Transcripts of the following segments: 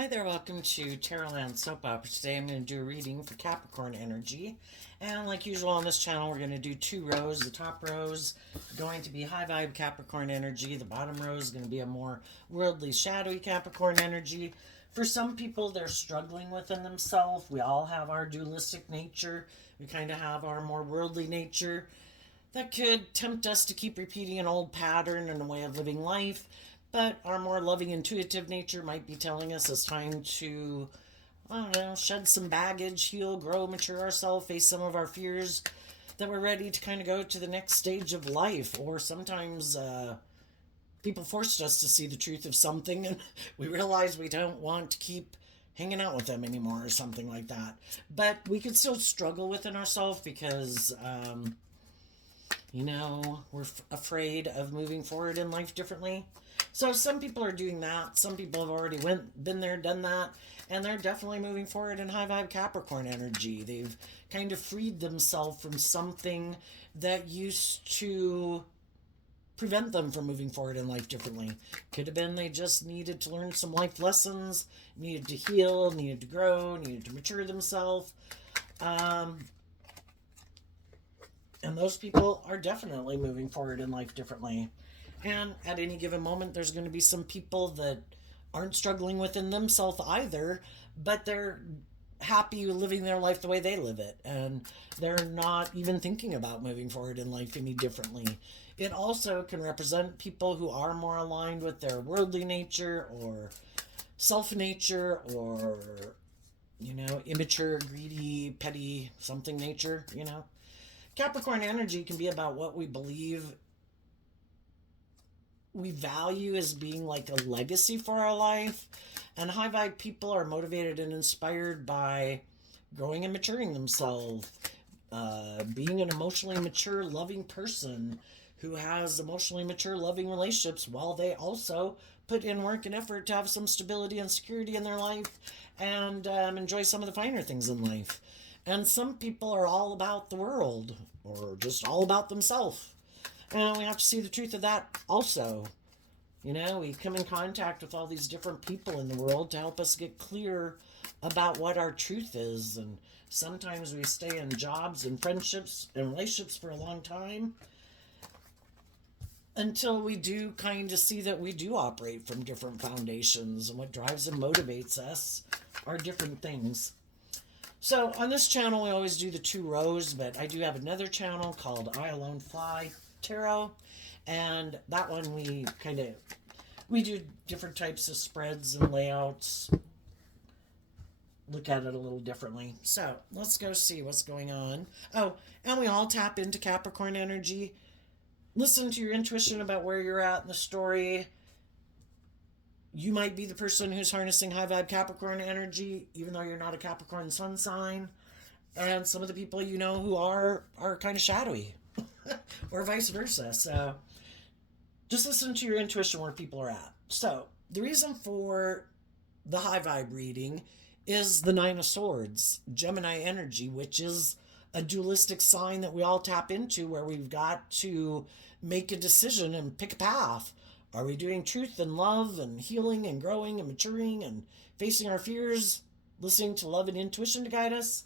Hi there, welcome to Tarotland Soap Opera. Today I'm going to do a reading for Capricorn energy. And like usual on this channel, we're going to do two rows. The top row is going to be high vibe Capricorn energy. The bottom row is going to be a more worldly, shadowy Capricorn energy. For some people, they're struggling within themselves. We all have our dualistic nature. We kind of have our more worldly nature that could tempt us to keep repeating an old pattern and a way of living life. But our more loving, intuitive nature might be telling us it's time to, I don't know, shed some baggage, heal, grow, mature ourselves, face some of our fears, that we're ready to kind of go to the next stage of life. Or sometimes people forced us to see the truth of something and we realize we don't want to keep hanging out with them anymore or something like that. But we could still struggle within ourselves because we're afraid of moving forward in life differently. So some people are doing that. Some people have already been there, done that, and they're definitely moving forward in high vibe Capricorn energy. They've kind of freed themselves from something that used to prevent them from moving forward in life differently. Could have been they just needed to learn some life lessons, needed to heal, needed to grow, needed to mature themselves. And those people are definitely moving forward in life differently. And at any given moment, there's going to be some people that aren't struggling within themselves either, but they're happy living their life the way they live it. And they're not even thinking about moving forward in life any differently. It also can represent people who are more aligned with their worldly nature or self nature or, immature, greedy, petty, something nature. Capricorn energy can be about what we believe we value as being like a legacy for our life. And high vibe people are motivated and inspired by growing and maturing themselves, being an emotionally mature, loving person who has emotionally mature, loving relationships while they also put in work and effort to have some stability and security in their life and enjoy some of the finer things in life. And some people are all about the world or just all about themselves. And we have to see the truth of that also. We come in contact with all these different people in the world to help us get clear about what our truth is. And sometimes we stay in jobs and friendships and relationships for a long time until we do kind of see that we do operate from different foundations and what drives and motivates us are different things. So on this channel, we always do the two rows, but I do have another channel called I Alone Fly Tarot, and that one we do different types of spreads and layouts, look at it a little differently. So let's go see what's going on. Oh, and we all tap into Capricorn energy. Listen to your intuition about where you're at in the story. You might be the person who's harnessing high vibe Capricorn energy, even though you're not a Capricorn sun sign. And some of the people who are kind of shadowy, or vice versa. So just listen to your intuition where people are at. So the reason for the high vibe reading is the Nine of Swords, Gemini energy, which is a dualistic sign that we all tap into where we've got to make a decision and pick a path. Are we doing truth and love and healing and growing and maturing and facing our fears, listening to love and intuition to guide us,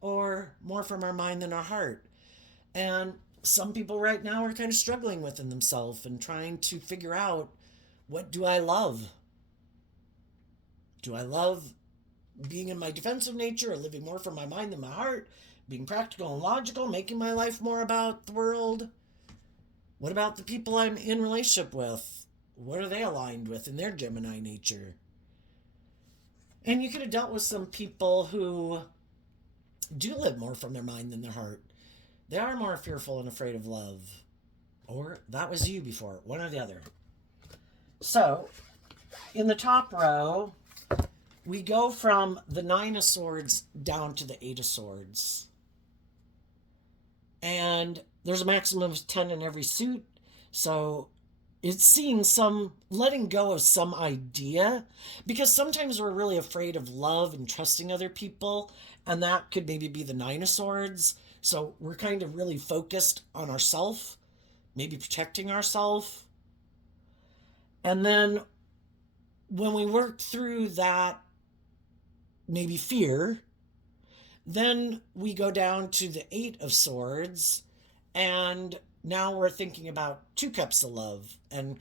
or more from our mind than our heart? And some people right now are kind of struggling within themselves and trying to figure out, what do I love? Do I love being in my defensive nature or living more from my mind than my heart, being practical and logical, making my life more about the world? What about the people I'm in relationship with? What are they aligned with in their Gemini nature? And you could have dealt with some people who do live more from their mind than their heart. They are more fearful and afraid of love. Or that was you before, one or the other. So, in the top row, we go from the Nine of Swords down to the Eight of Swords. And there's a maximum of 10 in every suit. So it's seeing some letting go of some idea, because sometimes we're really afraid of love and trusting other people, and that could maybe be the Nine of Swords. So we're kind of really focused on ourself, maybe protecting ourselves. And then when we work through that maybe fear. Then we go down to the Eight of Swords, and now we're thinking about two cups of love, and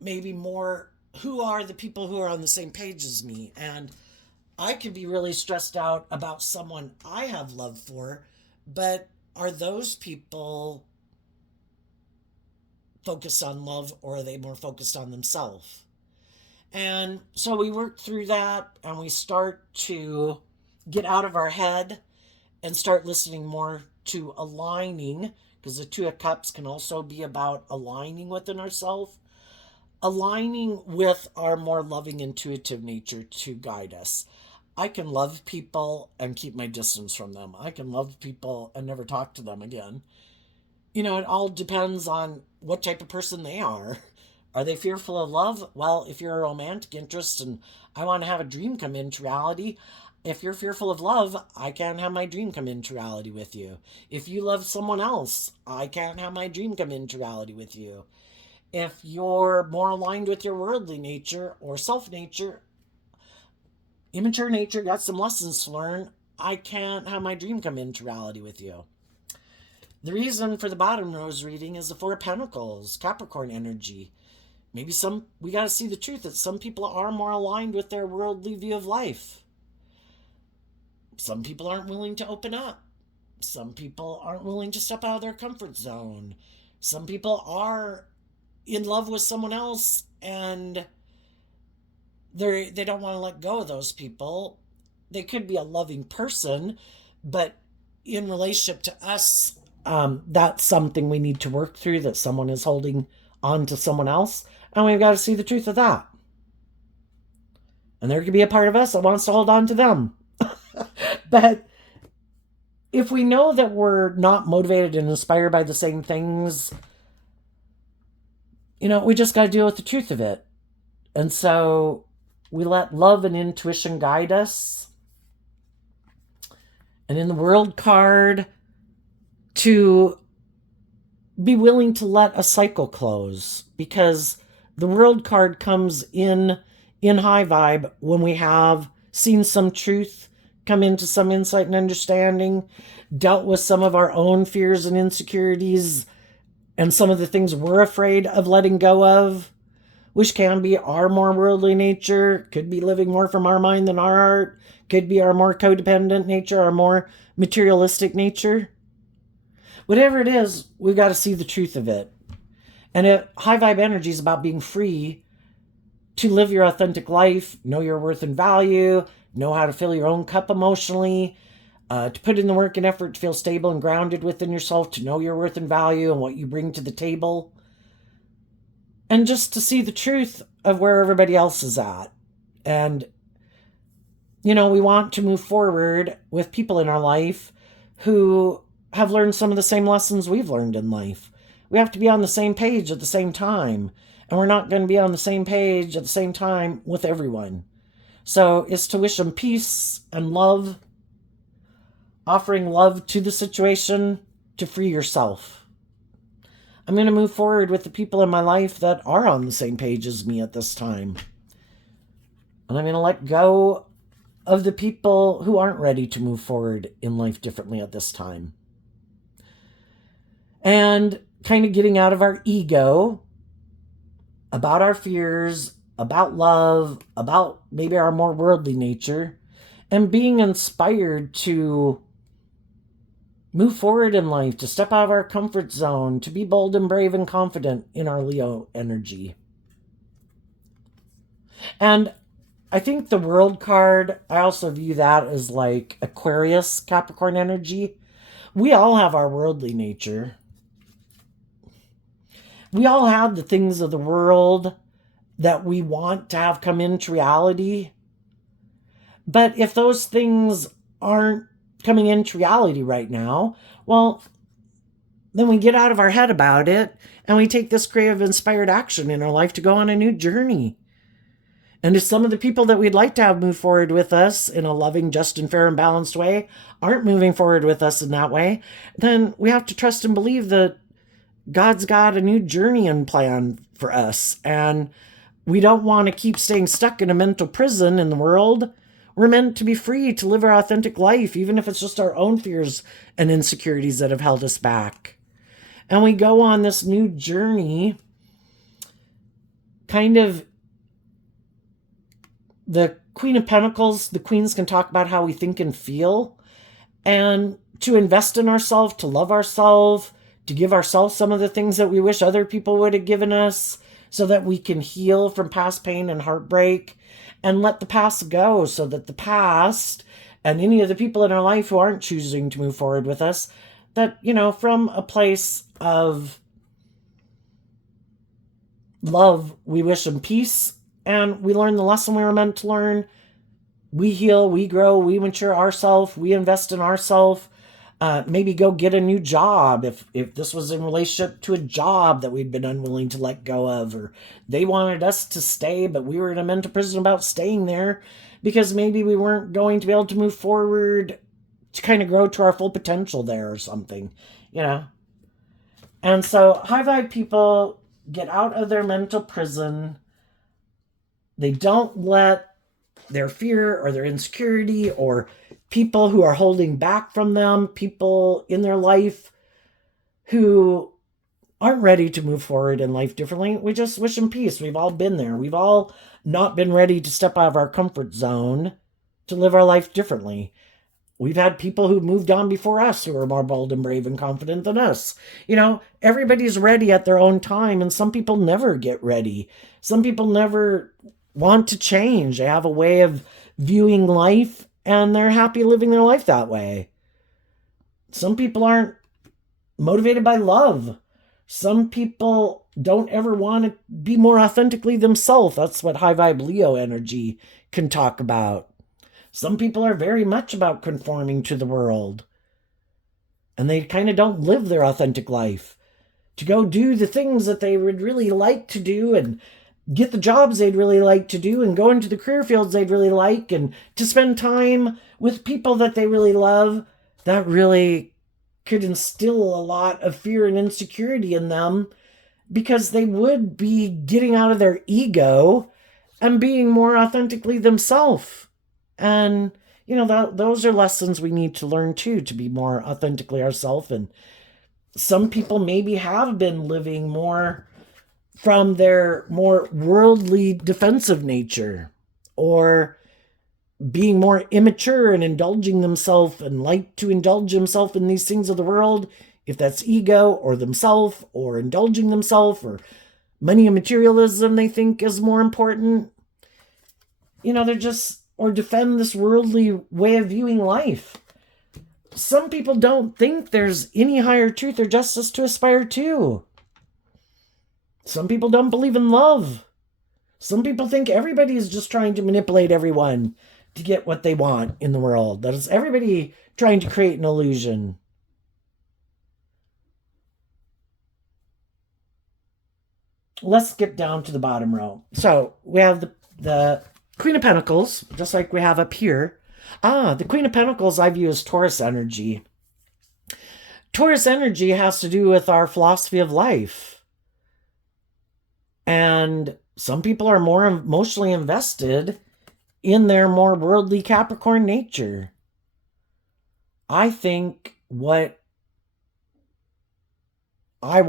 maybe more, who are the people who are on the same page as me? And I could be really stressed out about someone I have love for, but are those people focused on love, or are they more focused on themselves? And so we work through that, and we start to get out of our head and start listening more to aligning, because the Two of Cups can also be about aligning within ourselves, aligning with our more loving, intuitive nature to guide us. I can love people and keep my distance from them. I can love people and never talk to them again. It all depends on what type of person they are. Are they fearful of love? Well, if you're a romantic interest and I want to have a dream come into reality, if you're fearful of love, I can't have my dream come into reality with you. If you love someone else, I can't have my dream come into reality with you. If you're more aligned with your worldly nature or self nature, immature nature, got some lessons to learn, I can't have my dream come into reality with you. The reason for the bottom rose reading is the Four of Pentacles, Capricorn energy. Maybe we got to see the truth that some people are more aligned with their worldly view of life. Some people aren't willing to open up. Some people aren't willing to step out of their comfort zone. Some people are in love with someone else and they don't want to let go of those people. They could be a loving person, but in relationship to us, that's something we need to work through, that someone is holding on to someone else, and we've got to see the truth of that. And there could be a part of us that wants to hold on to them. But if we know that we're not motivated and inspired by the same things, we just got to deal with the truth of it. And so we let love and intuition guide us. And in the World card, to be willing to let a cycle close, because the World card comes in high vibe when we have seen some truth, come into some insight and understanding, dealt with some of our own fears and insecurities and some of the things we're afraid of letting go of, which can be our more worldly nature, could be living more from our mind than our heart, could be our more codependent nature, our more materialistic nature. Whatever it is, we've got to see the truth of it. And high vibe energy is about being free to live your authentic life, know your worth and value, know how to fill your own cup emotionally, to put in the work and effort to feel stable and grounded within yourself, to know your worth and value and what you bring to the table, and just to see the truth of where everybody else is at. And, we want to move forward with people in our life who have learned some of the same lessons we've learned in life. We have to be on the same page at the same time, and we're not going to be on the same page at the same time with everyone. So it's to wish them peace and love, offering love to the situation to free yourself. I'm going to move forward with the people in my life that are on the same page as me at this time. And I'm going to let go of the people who aren't ready to move forward in life differently at this time. And kind of getting out of our ego about our fears, about love, about maybe our more worldly nature, and being inspired to move forward in life, to step out of our comfort zone, to be bold and brave and confident in our Leo energy. And I think the World card, I also view that as like Aquarius, Capricorn energy. We all have our worldly nature. We all have the things of the world that we want to have come into reality. But if those things aren't coming into reality right now, well, then we get out of our head about it and we take this creative, inspired action in our life to go on a new journey. And if some of the people that we'd like to have move forward with us in a loving, just, and fair and balanced way aren't moving forward with us in that way, then we have to trust and believe that God's got a new journey and plan for us. And we don't want to keep staying stuck in a mental prison in the world. we're meant to be free to live our authentic life, even if it's just our own fears and insecurities that have held us back. And we go on this new journey, kind of the Queen of Pentacles, the queens can talk about how we think and feel, and to invest in ourselves, to love ourselves, to give ourselves some of the things that we wish other people would have given us so that we can heal from past pain and heartbreak and let the past go, so that the past and any of the people in our life who aren't choosing to move forward with us, that, from a place of love, we wish them peace, and we learn the lesson we were meant to learn. We heal, we grow, we mature ourselves, we invest in ourselves. Maybe go get a new job if this was in relationship to a job that we'd been unwilling to let go of, or they wanted us to stay, but we were in a mental prison about staying there because maybe we weren't going to be able to move forward to kind of grow to our full potential there or something, And so high vibe people get out of their mental prison. They don't let their fear or their insecurity or people who are holding back from them, people in their life who aren't ready to move forward in life differently, we just wish them peace. We've all been there. We've all not been ready to step out of our comfort zone to live our life differently. We've had people who moved on before us who are more bold and brave and confident than us. Everybody's ready at their own time, and some people never get ready. Some people never want to change. They have a way of viewing life, and they're happy living their life that way. Some people aren't motivated by love. Some people don't ever want to be more authentically themselves. That's what high vibe Leo energy can talk about. Some people are very much about conforming to the world, and they kind of don't live their authentic life. To go do the things that they would really like to do, and get the jobs they'd really like to do, and go into the career fields they'd really like, and to spend time with people that they really love, that really could instill a lot of fear and insecurity in them, because they would be getting out of their ego and being more authentically themselves. And, those are lessons we need to learn too, to be more authentically ourselves. And some people maybe have been living more from their more worldly defensive nature, or being more immature and indulging themselves and like to indulge themselves in these things of the world, if that's ego or themselves or indulging themselves or money and materialism they think is more important. They're just, or defend this worldly way of viewing life. Some people don't think there's any higher truth or justice to aspire to. Some people don't believe in love. Some people think everybody is just trying to manipulate everyone to get what they want in the world. That is everybody trying to create an illusion. Let's get down to the bottom row. So we have the Queen of Pentacles, just like we have up here. The Queen of Pentacles I view as Taurus energy. Taurus energy has to do with our philosophy of life. And some people are more emotionally invested in their more worldly Capricorn nature. I think what I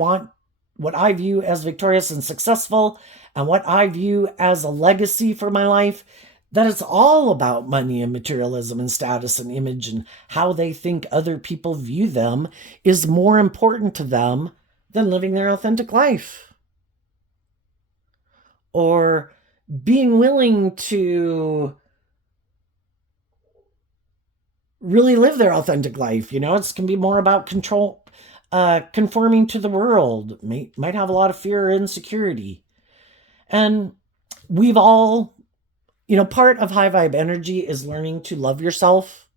view as victorious and successful, and what I view as a legacy for my life, that it's all about money and materialism and status and image, and how they think other people view them is more important to them than living their authentic life. Or being willing to really live their authentic life. It can be more about control, conforming to the world. Might have a lot of fear or insecurity. And we've all, part of high vibe energy is learning to love yourself.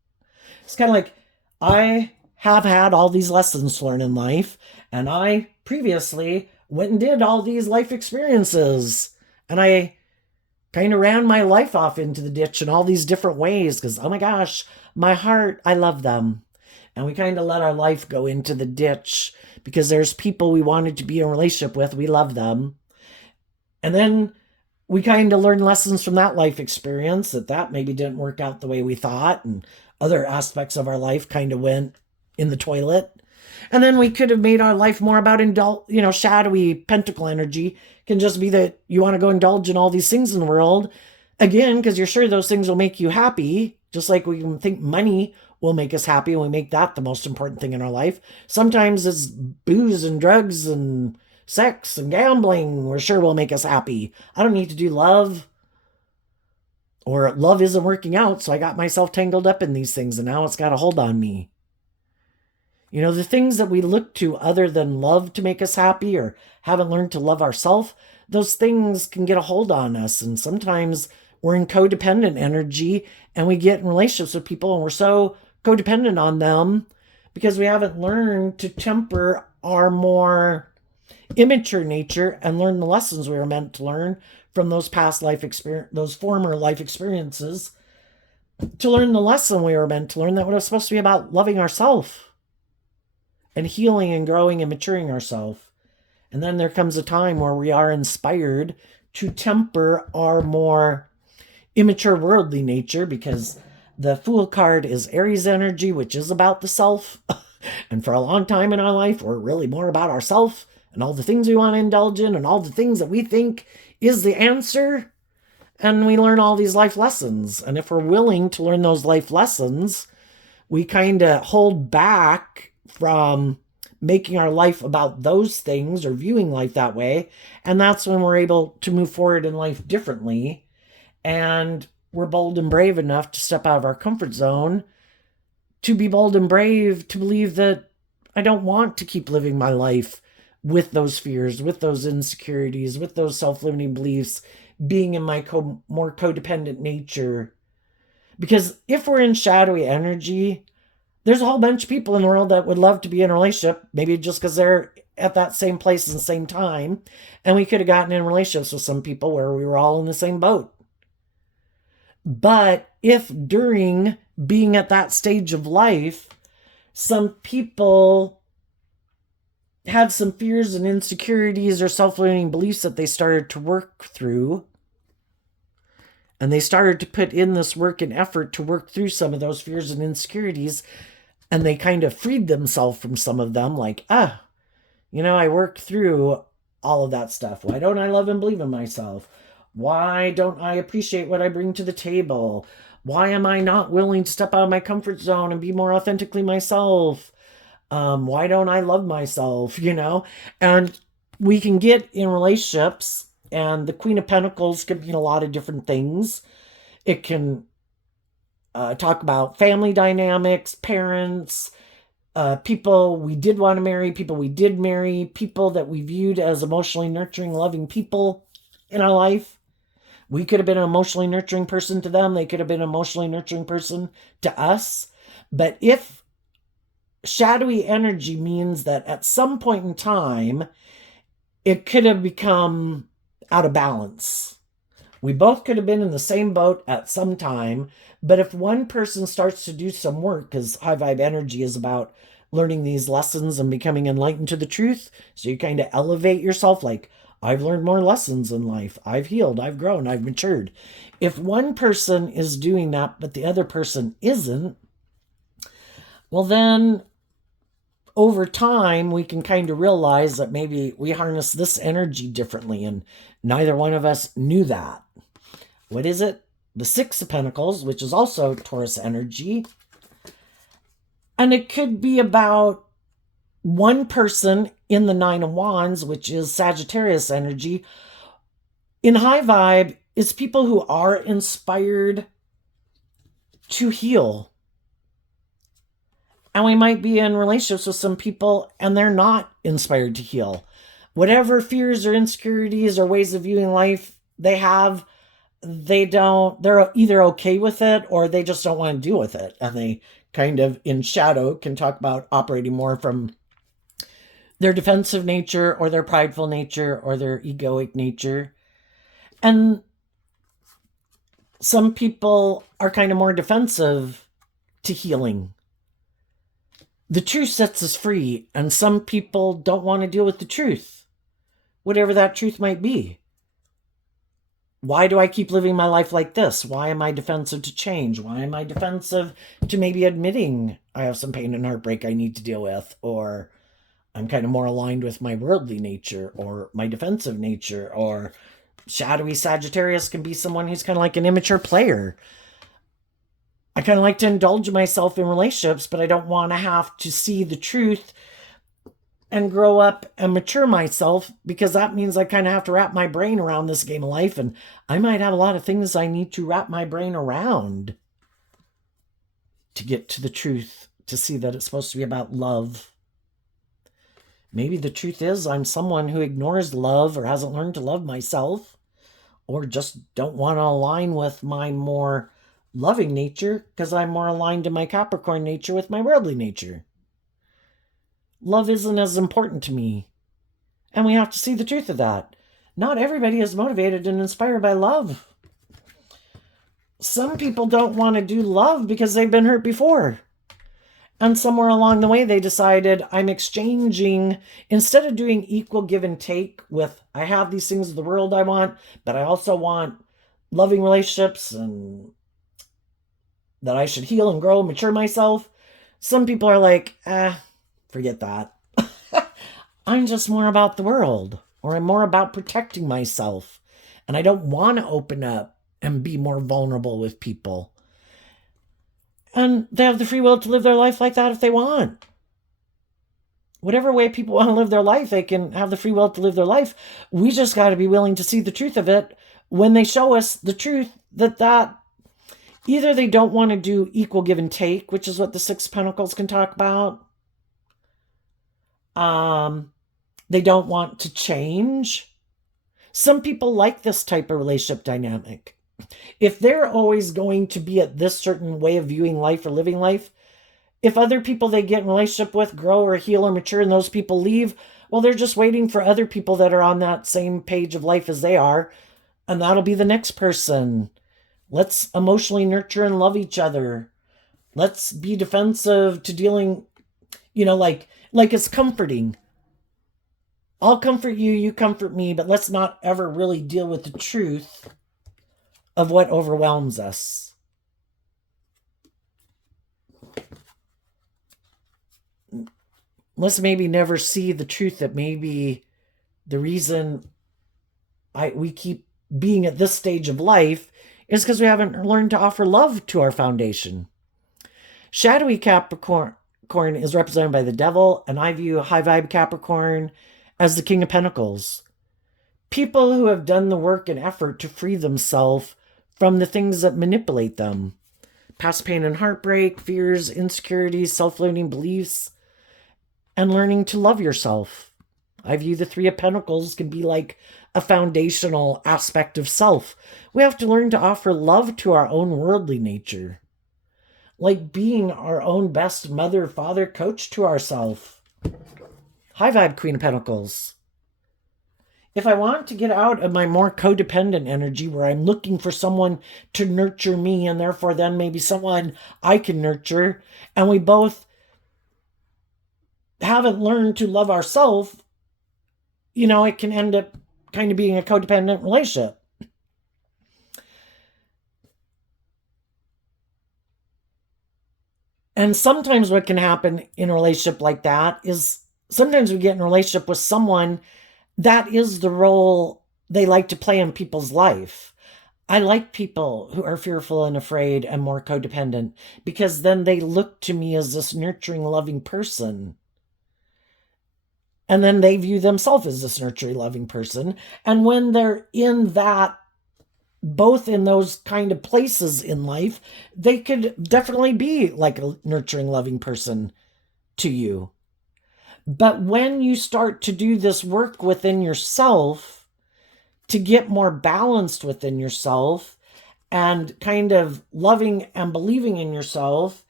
It's kind of like, I have had all these lessons to learn in life, and I previously went and did all these life experiences, and I kind of ran my life off into the ditch in all these different ways because, oh my gosh, my heart, I love them. And we kind of let our life go into the ditch because there's people we wanted to be in a relationship with. We love them. And then we kind of learn lessons from that life experience that maybe didn't work out the way we thought, and other aspects of our life kind of went in the toilet. And then we could have made our life more about shadowy pentacle energy can just be that you want to go indulge in all these things in the world, again, because you're sure those things will make you happy, just like we can think money will make us happy and we make that the most important thing in our life. Sometimes it's booze and drugs and sex and gambling we're sure will make us happy. I don't need to do love, or love isn't working out, so I got myself tangled up in these things and now it's got a hold on me. The things that we look to other than love to make us happy, or haven't learned to love ourselves, those things can get a hold on us. And sometimes we're in codependent energy and we get in relationships with people and we're so codependent on them because we haven't learned to temper our more immature nature and learn the lessons we were meant to learn from those past life experience, those former life experiences, to learn the lesson we were meant to learn that was supposed to be about loving ourselves and healing and growing and maturing ourselves. And then there comes a time where we are inspired to temper our more immature worldly nature, because the Fool card is Aries energy, which is about the self. And for a long time in our life, we're really more about ourself and all the things we want to indulge in and all the things that we think is the answer. And we learn all these life lessons. And if we're willing to learn those life lessons, we kind of hold back from making our life about those things or viewing life that way. And that's when we're able to move forward in life differently. And we're bold and brave enough to step out of our comfort zone, to be bold and brave, to believe that I don't want to keep living my life with those fears, with those insecurities, with those self-limiting beliefs, being in my more codependent nature. Because if we're in shadowy energy, there's a whole bunch of people in the world that would love to be in a relationship, maybe just because they're at that same place at the same time. And we could have gotten in relationships with some people where we were all in the same boat. But if during being at that stage of life, some people had some fears and insecurities or self-limiting beliefs that they started to work through, and they started to put in this work and effort to work through some of those fears and insecurities, and they kind of freed themselves from some of them, like, I worked through all of that stuff. Why don't I love and believe in myself? Why don't I appreciate what I bring to the table? Why am I not willing to step out of my comfort zone and be more authentically myself? Why don't I love myself? And we can get in relationships, and the Queen of Pentacles can mean a lot of different things. It can talk about family dynamics, parents, people we did want to marry, people we did marry, people that we viewed as emotionally nurturing, loving people in our life. We could have been an emotionally nurturing person to them. They could have been an emotionally nurturing person to us. But if shadowy energy means that at some point in time, it could have become out of balance. We both could have been in the same boat at some time. But if one person starts to do some work, because high vibe energy is about learning these lessons and becoming enlightened to the truth, so you kind of elevate yourself, like, I've learned more lessons in life. I've healed, I've grown, I've matured. If one person is doing that, but the other person isn't, well then, over time, we can kind of realize that maybe we harness this energy differently, and neither one of us knew that. What is it? The Six of Pentacles, which is also Taurus energy. And it could be about one person in the Nine of Wands, which is Sagittarius energy. In high vibe, it's people who are inspired to heal. And we might be in relationships with some people and they're not inspired to heal. Whatever fears or insecurities or ways of viewing life they have, they're either okay with it or they just don't want to deal with it. And they kind of in shadow can talk about operating more from their defensive nature or their prideful nature or their egoic nature. And some people are kind of more defensive to healing. The truth sets us free, and some people don't want to deal with the truth, whatever that truth might be. Why do I keep living my life like this? Why am I defensive to change? Why am I defensive to maybe admitting I have some pain and heartbreak I need to deal with? Or I'm kind of more aligned with my worldly nature or my defensive nature. Or shadowy Sagittarius can be someone who's kind of like an immature player. I kind of like to indulge myself in relationships, but I don't want to have to see the truth and grow up and mature myself, because that means I kind of have to wrap my brain around this game of life, and I might have a lot of things I need to wrap my brain around to get to the truth, to see that it's supposed to be about love. Maybe the truth is I'm someone who ignores love or hasn't learned to love myself, or just don't want to align with my more loving nature because I'm more aligned to my Capricorn nature with my worldly nature. Love isn't as important to me. And we have to see the truth of that. Not everybody is motivated and inspired by love. Some people don't want to do love because they've been hurt before. And somewhere along the way, they decided I'm exchanging, instead of doing equal give and take with, I have these things of the world I want, but I also want loving relationships and that I should heal and grow and mature myself. Some people are like, forget that. I'm just more about the world, or I'm more about protecting myself. And I don't want to open up and be more vulnerable with people. And they have the free will to live their life like that if they want. Whatever way people want to live their life, they can have the free will to live their life. We just got to be willing to see the truth of it when they show us the truth that either they don't want to do equal give and take, which is what the Six of Pentacles can talk about. They don't want to change. Some people like this type of relationship dynamic. If they're always going to be at this certain way of viewing life or living life, if other people they get in relationship with grow or heal or mature and those people leave, well, they're just waiting for other people that are on that same page of life as they are, and that'll be the next person. Let's emotionally nurture and love each other. Let's be defensive to dealing, like it's comforting. I'll comfort you, you comfort me, but let's not ever really deal with the truth of what overwhelms us. Let's maybe never see the truth that maybe the reason we keep being at this stage of life is because we haven't learned to offer love to our foundation. Shadowy Capricorn is represented by the devil, and I view high vibe Capricorn as the King of Pentacles. People who have done the work and effort to free themselves from the things that manipulate them. Past pain and heartbreak, fears, insecurities, self-limiting beliefs, and learning to love yourself. I view the Three of Pentacles can be like a foundational aspect of self. We have to learn to offer love to our own worldly nature. Like being our own best mother, father, coach to ourselves. High vibe Queen of Pentacles. If I want to get out of my more codependent energy where I'm looking for someone to nurture me and therefore then maybe someone I can nurture, and we both haven't learned to love ourselves, it can end up kind of being a codependent relationship. And sometimes what can happen in a relationship like that is sometimes we get in a relationship with someone that is the role they like to play in people's life. I like people who are fearful and afraid and more codependent, because then they look to me as this nurturing, loving person. And then they view themselves as this nurturing, loving person. And when they're in that, both in those kind of places in life, they could definitely be like a nurturing, loving person to you. But when you start to do this work within yourself to get more balanced within yourself and kind of loving and believing in yourself,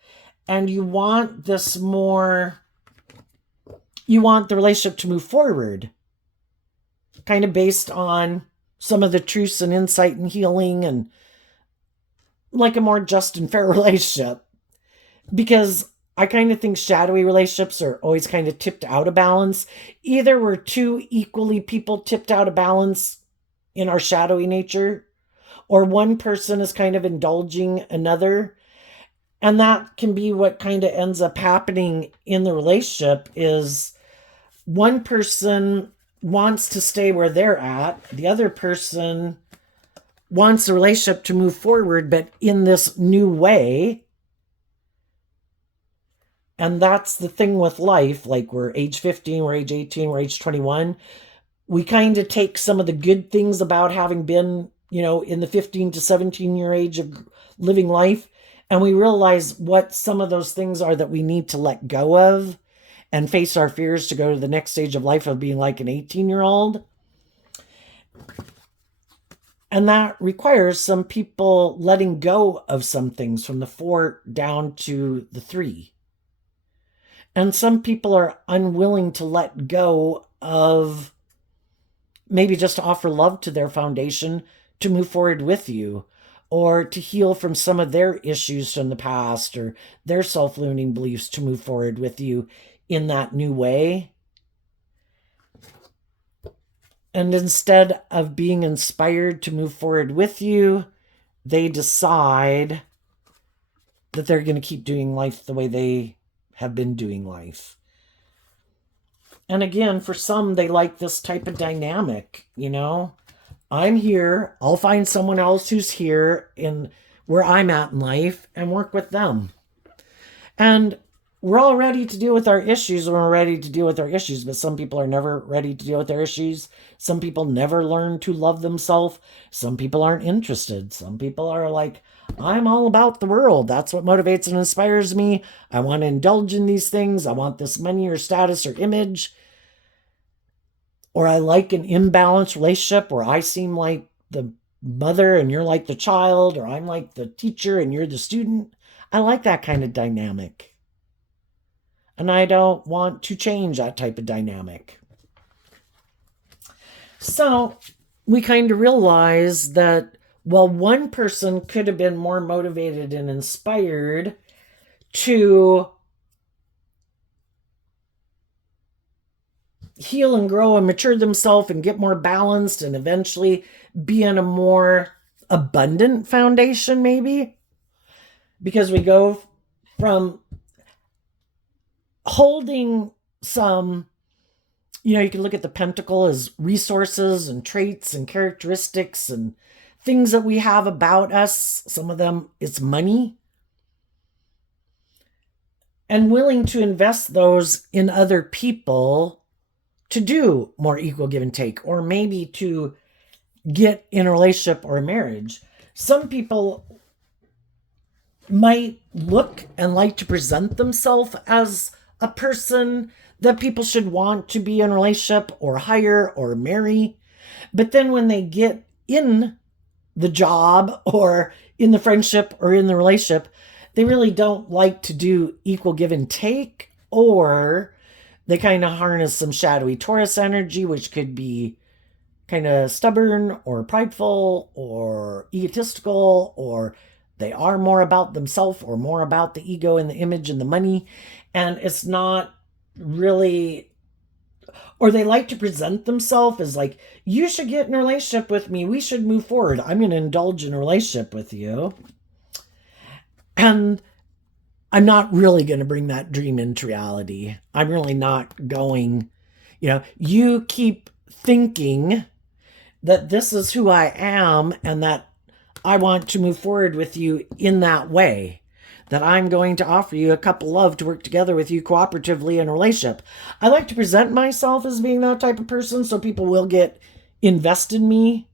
and you want this more, you want the relationship to move forward, kind of based on some of the truths and insight and healing and like a more just and fair relationship. Because I kind of think shadowy relationships are always kind of tipped out of balance. Either we're two equally people tipped out of balance in our shadowy nature, or one person is kind of indulging another. And that can be what kind of ends up happening in the relationship is one person wants to stay where they're at. The other person wants the relationship to move forward, but in this new way. And that's the thing with life. Like we're age 15, we're age 18, we're age 21. We kind of take some of the good things about having been, in the 15 to 17-year age of living life, and we realize what some of those things are that we need to let go of and face our fears to go to the next stage of life of being like an 18-year-old. And that requires some people letting go of some things from the 4 down to the 3. And some people are unwilling to let go of maybe just to offer love to their foundation to move forward with you, or to heal from some of their issues from the past or their self-limiting beliefs to move forward with you in that new way. And instead of being inspired to move forward with you, they decide that they're going to keep doing life the way they have been doing life. And again, for some, they like this type of dynamic, I'm here, I'll find someone else who's here in where I'm at in life and work with them. And we're all ready to deal with our issues when we're ready to deal with our issues, but some people are never ready to deal with their issues. Some people never learn to love themselves. Some people aren't interested. Some people are like, I'm all about the world. That's what motivates and inspires me. I want to indulge in these things. I want this money or status or image. Or I like an imbalanced relationship where I seem like the mother and you're like the child, or I'm like the teacher and you're the student. I like that kind of dynamic. And I don't want to change that type of dynamic. So we kind of realize that, well, one person could have been more motivated and inspired to heal and grow and mature themselves and get more balanced and eventually be in a more abundant foundation, maybe. Because we go from holding some, you can look at the pentacle as resources and traits and characteristics and things that we have about us. Some of them, it's money. And willing to invest those in other people to do more equal give and take, or maybe to get in a relationship or a marriage. Some people might look and like to present themselves as a person that people should want to be in a relationship or hire or marry. But then when they get in the job or in the friendship or in the relationship, they really don't like to do equal give and take, or they kind of harness some shadowy Taurus energy, which could be kind of stubborn or prideful or egotistical, or they are more about themselves or more about the ego and the image and the money. And it's not really, or they like to present themselves as like, you should get in a relationship with me. We should move forward. I'm going to indulge in a relationship with you. And I'm not really going to bring that dream into reality. I'm really not going, you keep thinking that this is who I am and that I want to move forward with you in that way, that I'm going to offer you a couple love to work together with you cooperatively in a relationship. I like to present myself as being that type of person so people will get invested in me,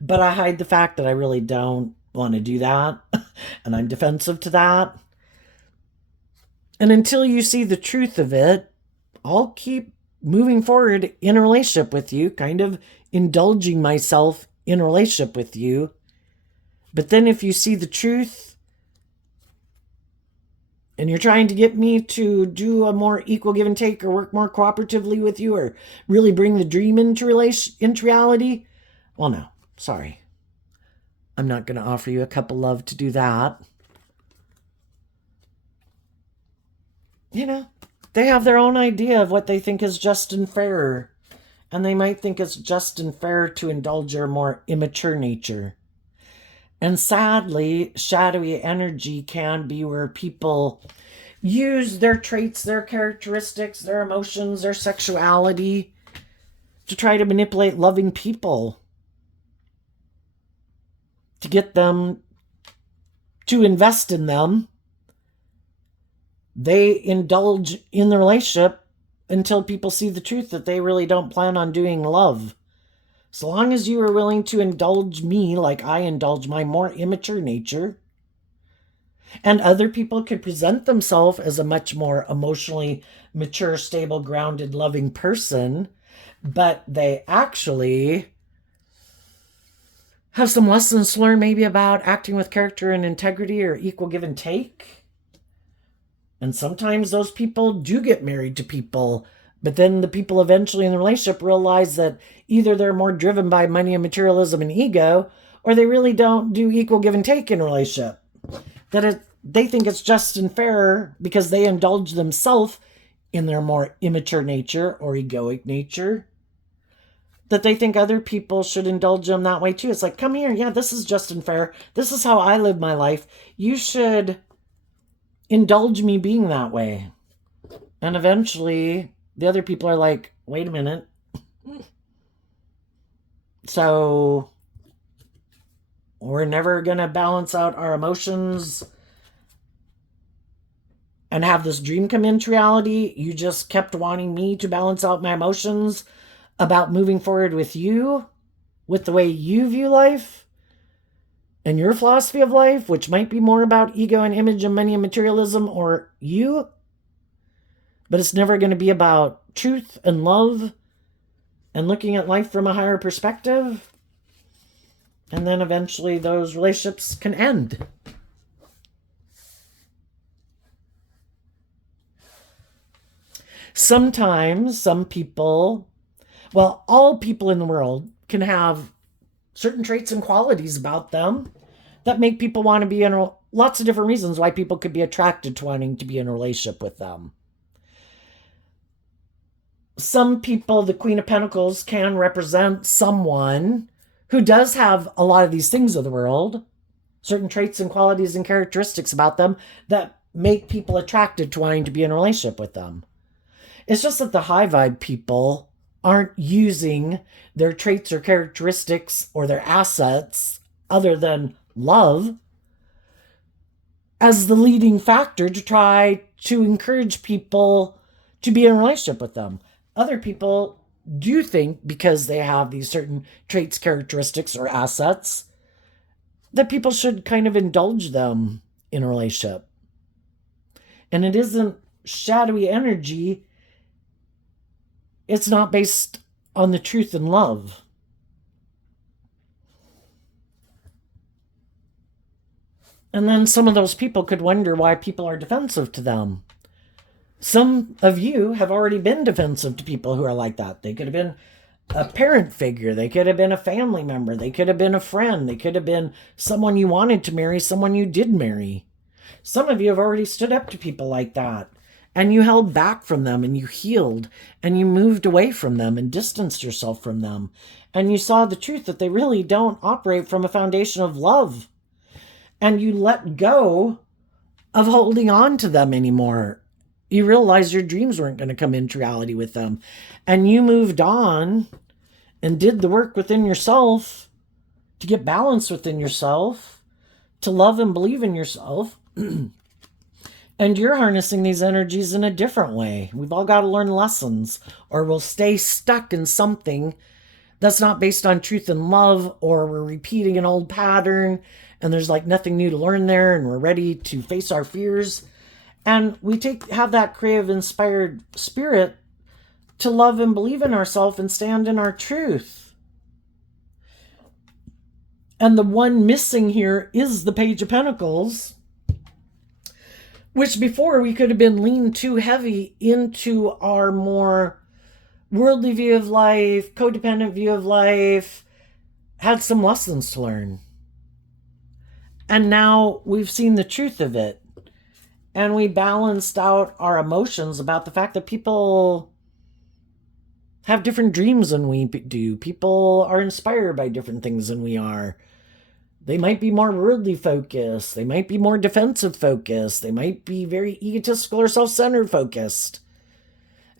but I hide the fact that I really don't want to do that, and I'm defensive to that. And until you see the truth of it, I'll keep moving forward in a relationship with you, kind of indulging myself in a relationship with you. But then if you see the truth and you're trying to get me to do a more equal give and take or work more cooperatively with you or really bring the dream into reality, well, no, sorry. I'm not going to offer you a cup of love to do that. They have their own idea of what they think is just and fair. And they might think it's just and fair to indulge your more immature nature. And sadly, shadowy energy can be where people use their traits, their characteristics, their emotions, their sexuality to try to manipulate loving people, to get them to invest in them. They indulge in the relationship until people see the truth that they really don't plan on doing love. So long as you are willing to indulge me like I indulge my more immature nature, and other people could present themselves as a much more emotionally mature, stable, grounded, loving person, but they actually have some lessons to learn maybe about acting with character and integrity or equal give and take. And sometimes those people do get married to people, but then the people eventually in the relationship realize that either they're more driven by money and materialism and ego, or they really don't do equal give and take in a relationship. They think it's just and fair because they indulge themselves in their more immature nature or egoic nature, that they think other people should indulge them that way too. It's like, come here, yeah, this is just and fair. This is how I live my life. You should indulge me being that way. And eventually the other people are like, wait a minute. So we're never going to balance out our emotions and have this dream come into reality. You just kept wanting me to balance out my emotions about moving forward with you, with the way you view life and your philosophy of life, which might be more about ego and image and money and materialism or you. But it's never going to be about truth and love and looking at life from a higher perspective. And then eventually those relationships can end. Sometimes some people, well, all people in the world can have certain traits and qualities about them that make people want to be in lots of different reasons why people could be attracted to wanting to be in a relationship with them. Some people, the Queen of Pentacles, can represent someone who does have a lot of these things of the world, certain traits and qualities and characteristics about them that make people attracted to wanting to be in a relationship with them. It's just that the high vibe people aren't using their traits or characteristics or their assets other than love as the leading factor to try to encourage people to be in a relationship with them. Other people do think because they have these certain traits, characteristics, or assets that people should kind of indulge them in a relationship. And it isn't shadowy energy. It's not based on the truth and love. And then some of those people could wonder why people are defensive to them. Some of you have already been defensive to people who are like that. They could have been a parent figure. They could have been a family member. They could have been a friend. They could have been someone you wanted to marry, someone you did marry. Some of you have already stood up to people like that. And you held back from them and you healed and you moved away from them and distanced yourself from them. And you saw the truth that they really don't operate from a foundation of love. And you let go of holding on to them anymore. You realized your dreams weren't going to come into reality with them. And you moved on and did the work within yourself to get balance within yourself, to love and believe in yourself. And you're harnessing these energies in a different way. We've all got to learn lessons, or we'll stay stuck in something that's not based on truth and love, or we're repeating an old pattern and there's like nothing new to learn there, and we're ready to face our fears. And we have that creative, inspired spirit to love and believe in ourselves and stand in our truth. And the one missing here is the Page of Pentacles, which before we could have been leaned too heavy into our more worldly view of life, codependent view of life, had some lessons to learn. And now we've seen the truth of it. And we balanced out our emotions about the fact that people have different dreams than we do. People are inspired by different things than we are. They might be more worldly focused. They might be more defensive focused. They might be very egotistical or self-centered focused.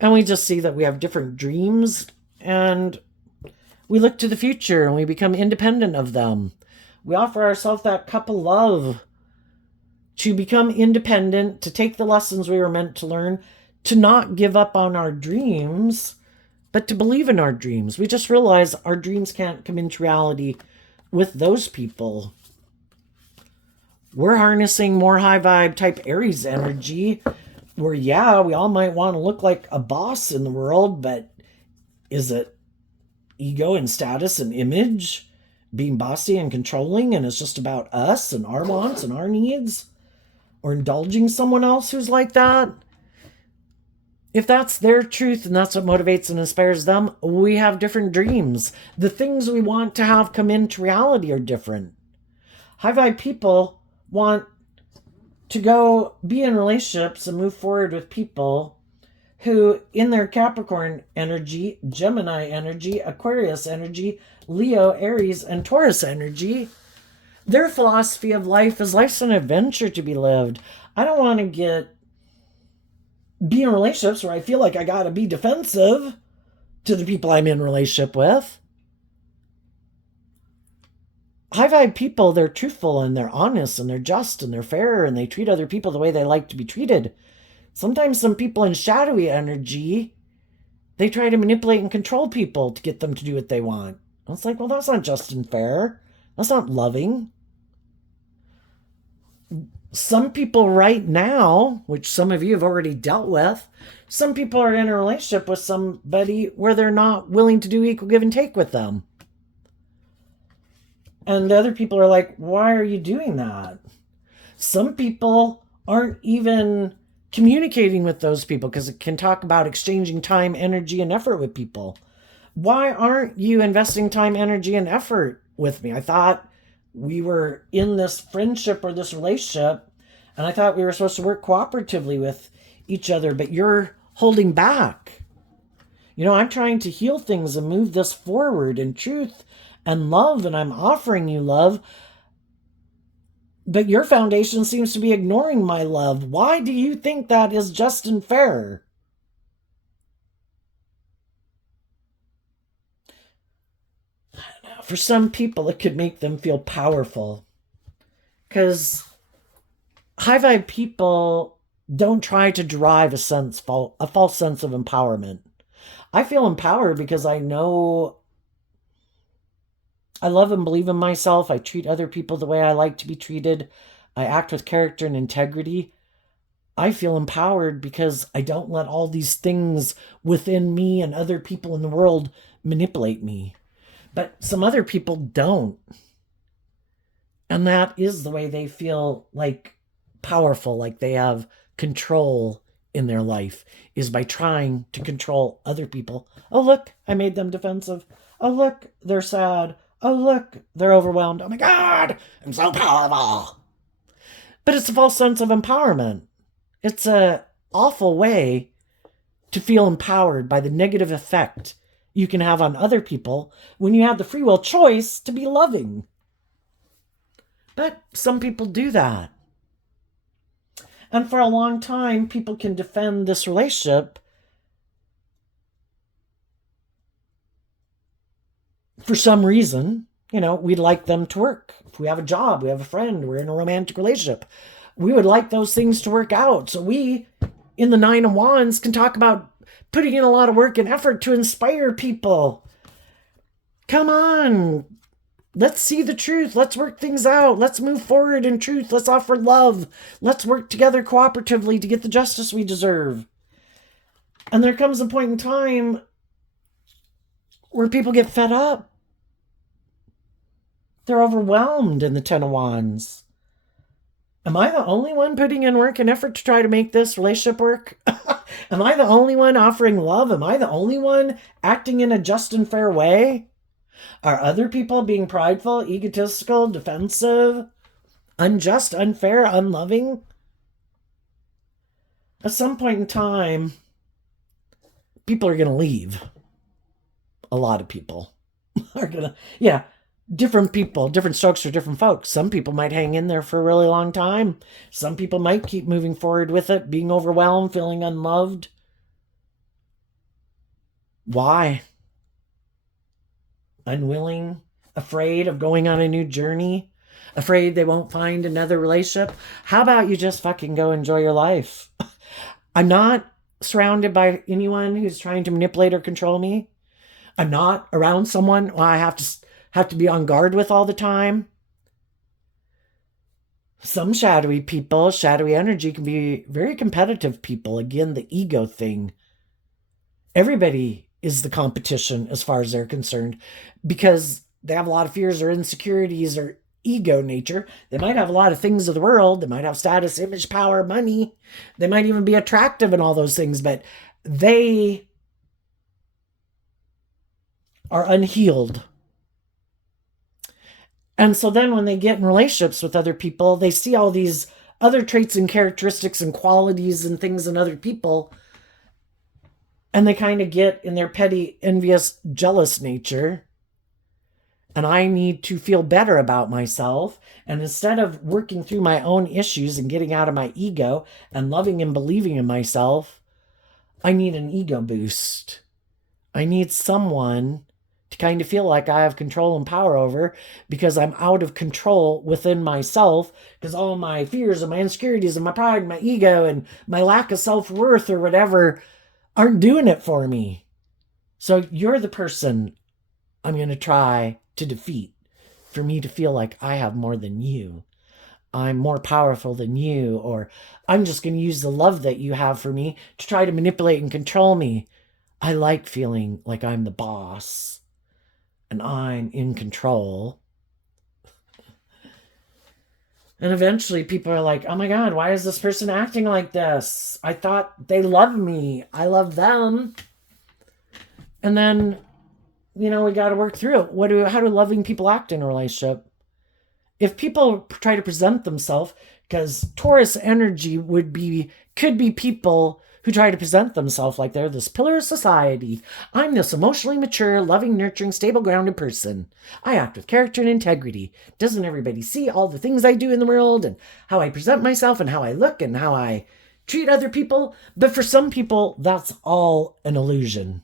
And we just see that we have different dreams, and we look to the future and we become independent of them. We offer ourselves that cup of love to become independent, to take the lessons we were meant to learn, to not give up on our dreams, but to believe in our dreams. We just realize our dreams can't come into reality with those people. We're harnessing more high vibe type Aries energy, where yeah, we all might want to look like a boss in the world, but is it ego and status and image, being bossy and controlling, and it's just about us and our wants and our needs, or indulging someone else who's like that? If that's their truth and that's what motivates and inspires them, we have different dreams. The things we want to have come into reality are different. High vibe people want to go be in relationships and move forward with people who, in their Capricorn energy, Gemini energy, Aquarius energy, Leo, Aries, and Taurus energy, their philosophy of life is life's an adventure to be lived. I don't want to be in relationships where I feel like I got to be defensive to the people I'm in relationship with. High vibe people, they're truthful and they're honest and they're just and they're fair and they treat other people the way they like to be treated. Sometimes some people in shadowy energy, they try to manipulate and control people to get them to do what they want. And it's like, well, that's not just and fair. That's not loving. Some people right now, which some of you have already dealt with, some people are in a relationship with somebody where they're not willing to do equal give and take with them. And other people are like, why are you doing that? Some people aren't even communicating with those people because it can talk about exchanging time, energy, and effort with people. Why aren't you investing time, energy, and effort with me? I thought we were in this friendship or this relationship, and I thought we were supposed to work cooperatively with each other, but you're holding back. You know, I'm trying to heal things and move this forward in truth and love, and I'm offering you love, but your foundation seems to be ignoring my love. Why do you think that is just and fair? For some people, it could make them feel powerful, because high vibe people don't try to derive a false sense of empowerment. I feel empowered because I know I love and believe in myself. I treat other people the way I like to be treated. I act with character and integrity. I feel empowered because I don't let all these things within me and other people in the world manipulate me. But some other people don't. And that is the way they feel like powerful, like they have control in their life, is by trying to control other people. Oh, look, I made them defensive. Oh, look, they're sad. Oh, look, they're overwhelmed. Oh my God, I'm so powerful. But it's a false sense of empowerment. It's an awful way to feel empowered by the negative effect you can have on other people when you have the free will choice to be loving. But some people do that. And for a long time, people can defend this relationship for some reason. You know, we'd like them to work. If we have a job, we have a friend, we're in a romantic relationship, we would like those things to work out. So we, in the Nine of Wands, can talk about putting in a lot of work and effort to inspire people. Come on. Let's see the truth. Let's work things out. Let's move forward in truth. Let's offer love. Let's work together cooperatively to get the justice we deserve. And there comes a point in time where people get fed up. They're overwhelmed in the Ten of Wands. Am I the only one putting in work and effort to try to make this relationship work? Am I the only one offering love? Am I the only one acting in a just and fair way? Are other people being prideful, egotistical, defensive, unjust, unfair, unloving? At some point in time, people are going to leave. A lot of people are going to, yeah. different people, different strokes for different folks. Some people might hang in there for a really long time. Some people might keep moving forward with it, being overwhelmed, feeling unloved. Why? Unwilling, afraid of going on a new journey, afraid they won't find another relationship. How about you just fucking go enjoy your life? I'm not surrounded by anyone who's trying to manipulate or control me. I'm not around someone who I have to be on guard with all the time. Some shadowy people, shadowy energy can be very competitive people. Again, the ego thing. Everybody is the competition as far as they're concerned because they have a lot of fears or insecurities or ego nature. They might have a lot of things of the world. They might have status, image, power, money. They might even be attractive and all those things, but they are unhealed. And so then when they get in relationships with other people, they see all these other traits and characteristics and qualities and things in other people. And they kind of get in their petty, envious, jealous nature. And I need to feel better about myself. And instead of working through my own issues and getting out of my ego and loving and believing in myself, I need an ego boost. I need someone to kind of feel like I have control and power over because I'm out of control within myself because all my fears and my insecurities and my pride and my ego and my lack of self-worth or whatever aren't doing it for me. So you're the person I'm going to try to defeat for me to feel like I have more than you. I'm more powerful than you, or I'm just going to use the love that you have for me to try to manipulate and control me. I like feeling like I'm the boss and I'm in control. And eventually people are like, oh my God, why is this person acting like this? I thought they loved me. I love them. And then, we got to work through it. How do loving people act in a relationship? If people try to present themselves, because Taurus energy could be people who try to present themselves like they're this pillar of society. I'm this emotionally mature, loving, nurturing, stable, grounded person. I act with character and integrity. Doesn't everybody see all the things I do in the world and how I present myself and how I look and how I treat other people? But for some people, that's all an illusion.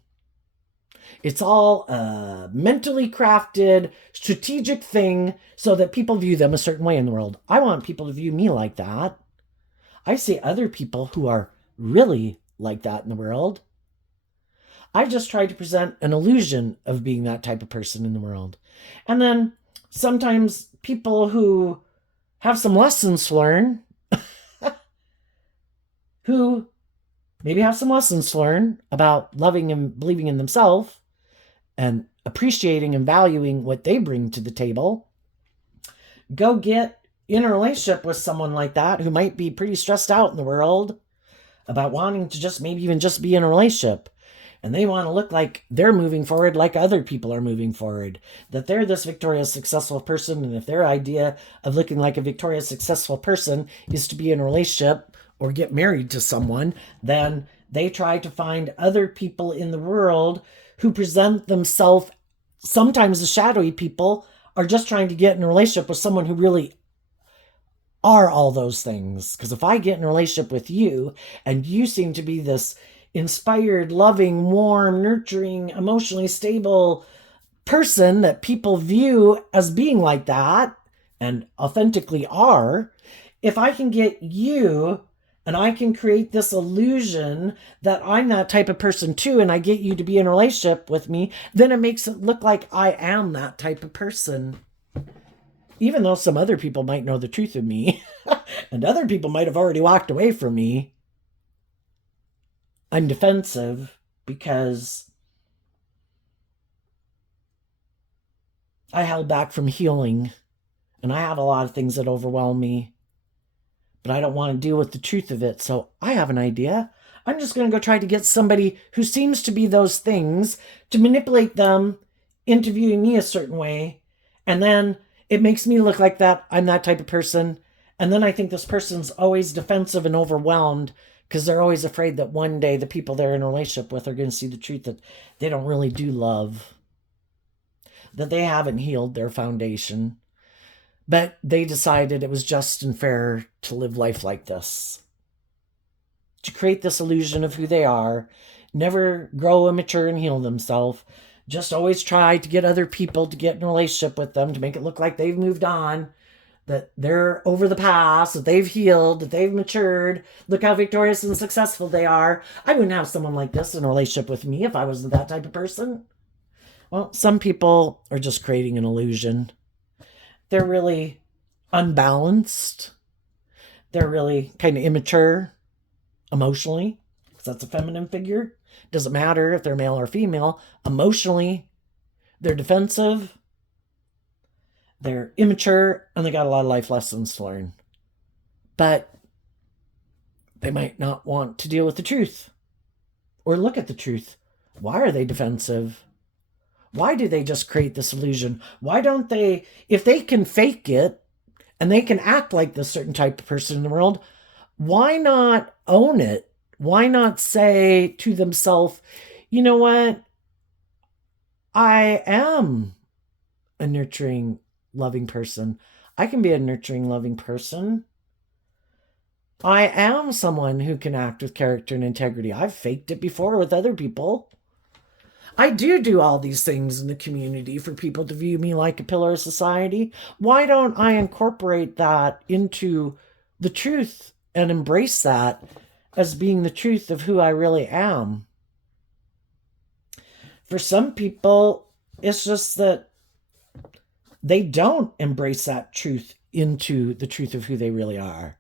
It's all a mentally crafted, strategic thing so that people view them a certain way in the world. I want people to view me like that. I see other people who are really like that in the world. I just try to present an illusion of being that type of person in the world. And then sometimes people who have some lessons to learn, who maybe have some lessons to learn about loving and believing in themselves, and appreciating and valuing what they bring to the table, go get in a relationship with someone like that who might be pretty stressed out in the world about wanting to just maybe even just be in a relationship. And they want to look like they're moving forward like other people are moving forward. That they're this victorious, successful person. And if their idea of looking like a victorious, successful person is to be in a relationship or get married to someone, then they try to find other people in the world who present themselves, sometimes the shadowy people, are just trying to get in a relationship with someone who really are all those things. Because if I get in a relationship with you and you seem to be this inspired, loving, warm, nurturing, emotionally stable person that people view as being like that and authentically are, if I can get you and I can create this illusion that I'm that type of person too, and I get you to be in a relationship with me, then it makes it look like I am that type of person. Even though some other people might know the truth of me, and other people might have already walked away from me, I'm defensive because I held back from healing, and I have a lot of things that overwhelm me. But I don't want to deal with the truth of it, so I have an idea. I'm just going to go try to get somebody who seems to be those things to manipulate them into viewing me a certain way. And then it makes me look like that I'm that type of person. And then I think this person's always defensive and overwhelmed because they're always afraid that one day the people they're in a relationship with are going to see the truth that they don't really do love. that they haven't healed their foundation, but they decided it was just and fair to live life like this, to create this illusion of who they are, never grow and mature and heal themselves, just always try to get other people to get in a relationship with them to make it look like they've moved on, that they're over the past, that they've healed, that they've matured. Look how victorious and successful they are. I wouldn't have someone like this in a relationship with me if I wasn't that type of person. Well, some people are just creating an illusion. They're really unbalanced. They're really kind of immature emotionally, because that's a feminine figure. Doesn't matter if they're male or female. Emotionally, they're defensive, they're immature, and they got a lot of life lessons to learn. But they might not want to deal with the truth or look at the truth. Why are they defensive? Why do they just create this illusion? Why don't they, if they can fake it and they can act like this certain type of person in the world, why not own it? Why not say to themselves, you know what? I am a nurturing, loving person. I can be a nurturing, loving person. I am someone who can act with character and integrity. I've faked it before with other people. I do all these things in the community for people to view me like a pillar of society. Why don't I incorporate that into the truth and embrace that as being the truth of who I really am? For some people, it's just that they don't embrace that truth into the truth of who they really are.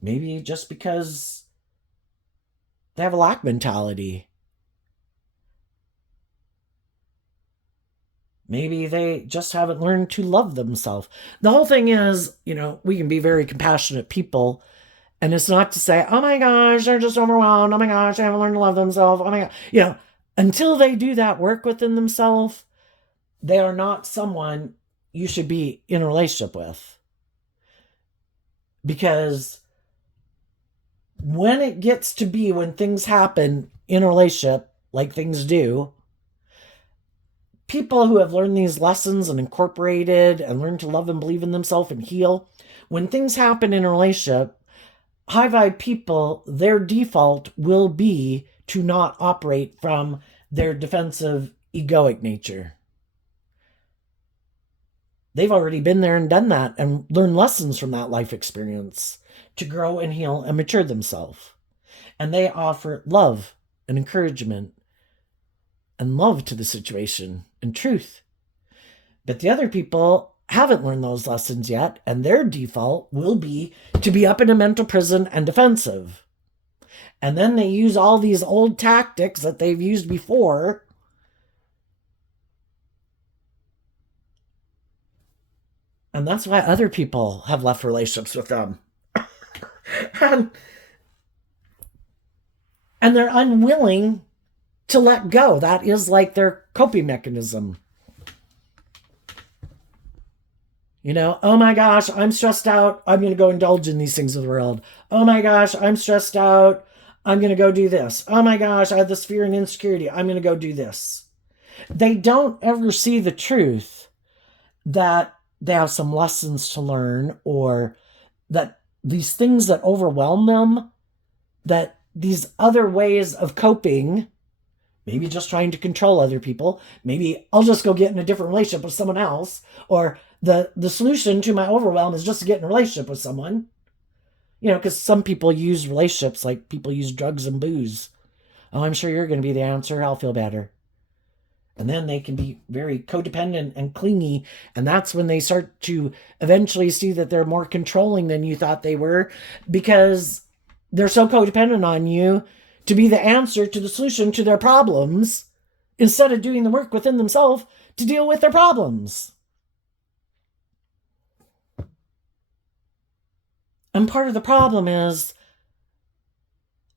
Maybe just because they have a lack mentality. Maybe they just haven't learned to love themselves. The whole thing is, we can be very compassionate people. And it's not to say, oh my gosh, they're just overwhelmed. Oh my gosh, they haven't learned to love themselves. Oh my God. Until they do that work within themselves, they are not someone you should be in a relationship with. Because when it gets to be, when things happen in a relationship, like things do, people who have learned these lessons and incorporated and learned to love and believe in themselves and heal, when things happen in a relationship, high vibe people, their default will be to not operate from their defensive, egoic nature. They've already been there and done that and learned lessons from that life experience to grow and heal and mature themselves. And they offer love and encouragement and love to the situation and truth. But the other people haven't learned those lessons yet, and their default will be to be up in a mental prison and defensive. And then they use all these old tactics that they've used before. And that's why other people have left relationships with them. and they're unwilling to let go. That is like their coping mechanism. Oh my gosh, I'm stressed out. I'm going to go indulge in these things of the world. Oh my gosh, I'm stressed out. I'm going to go do this. Oh my gosh, I have this fear and insecurity. I'm going to go do this. They don't ever see the truth that they have some lessons to learn, or that these things that overwhelm them, that these other ways of coping, maybe just trying to control other people, maybe I'll just go get in a different relationship with someone else, or the solution to my overwhelm is just to get in a relationship with someone. Because some people use relationships like people use drugs and booze. Oh, I'm sure you're going to be the answer. I'll feel better. And then they can be very codependent and clingy. And that's when they start to eventually see that they're more controlling than you thought they were, because they're so codependent on you to be the answer to the solution to their problems, instead of doing the work within themselves to deal with their problems. And part of the problem is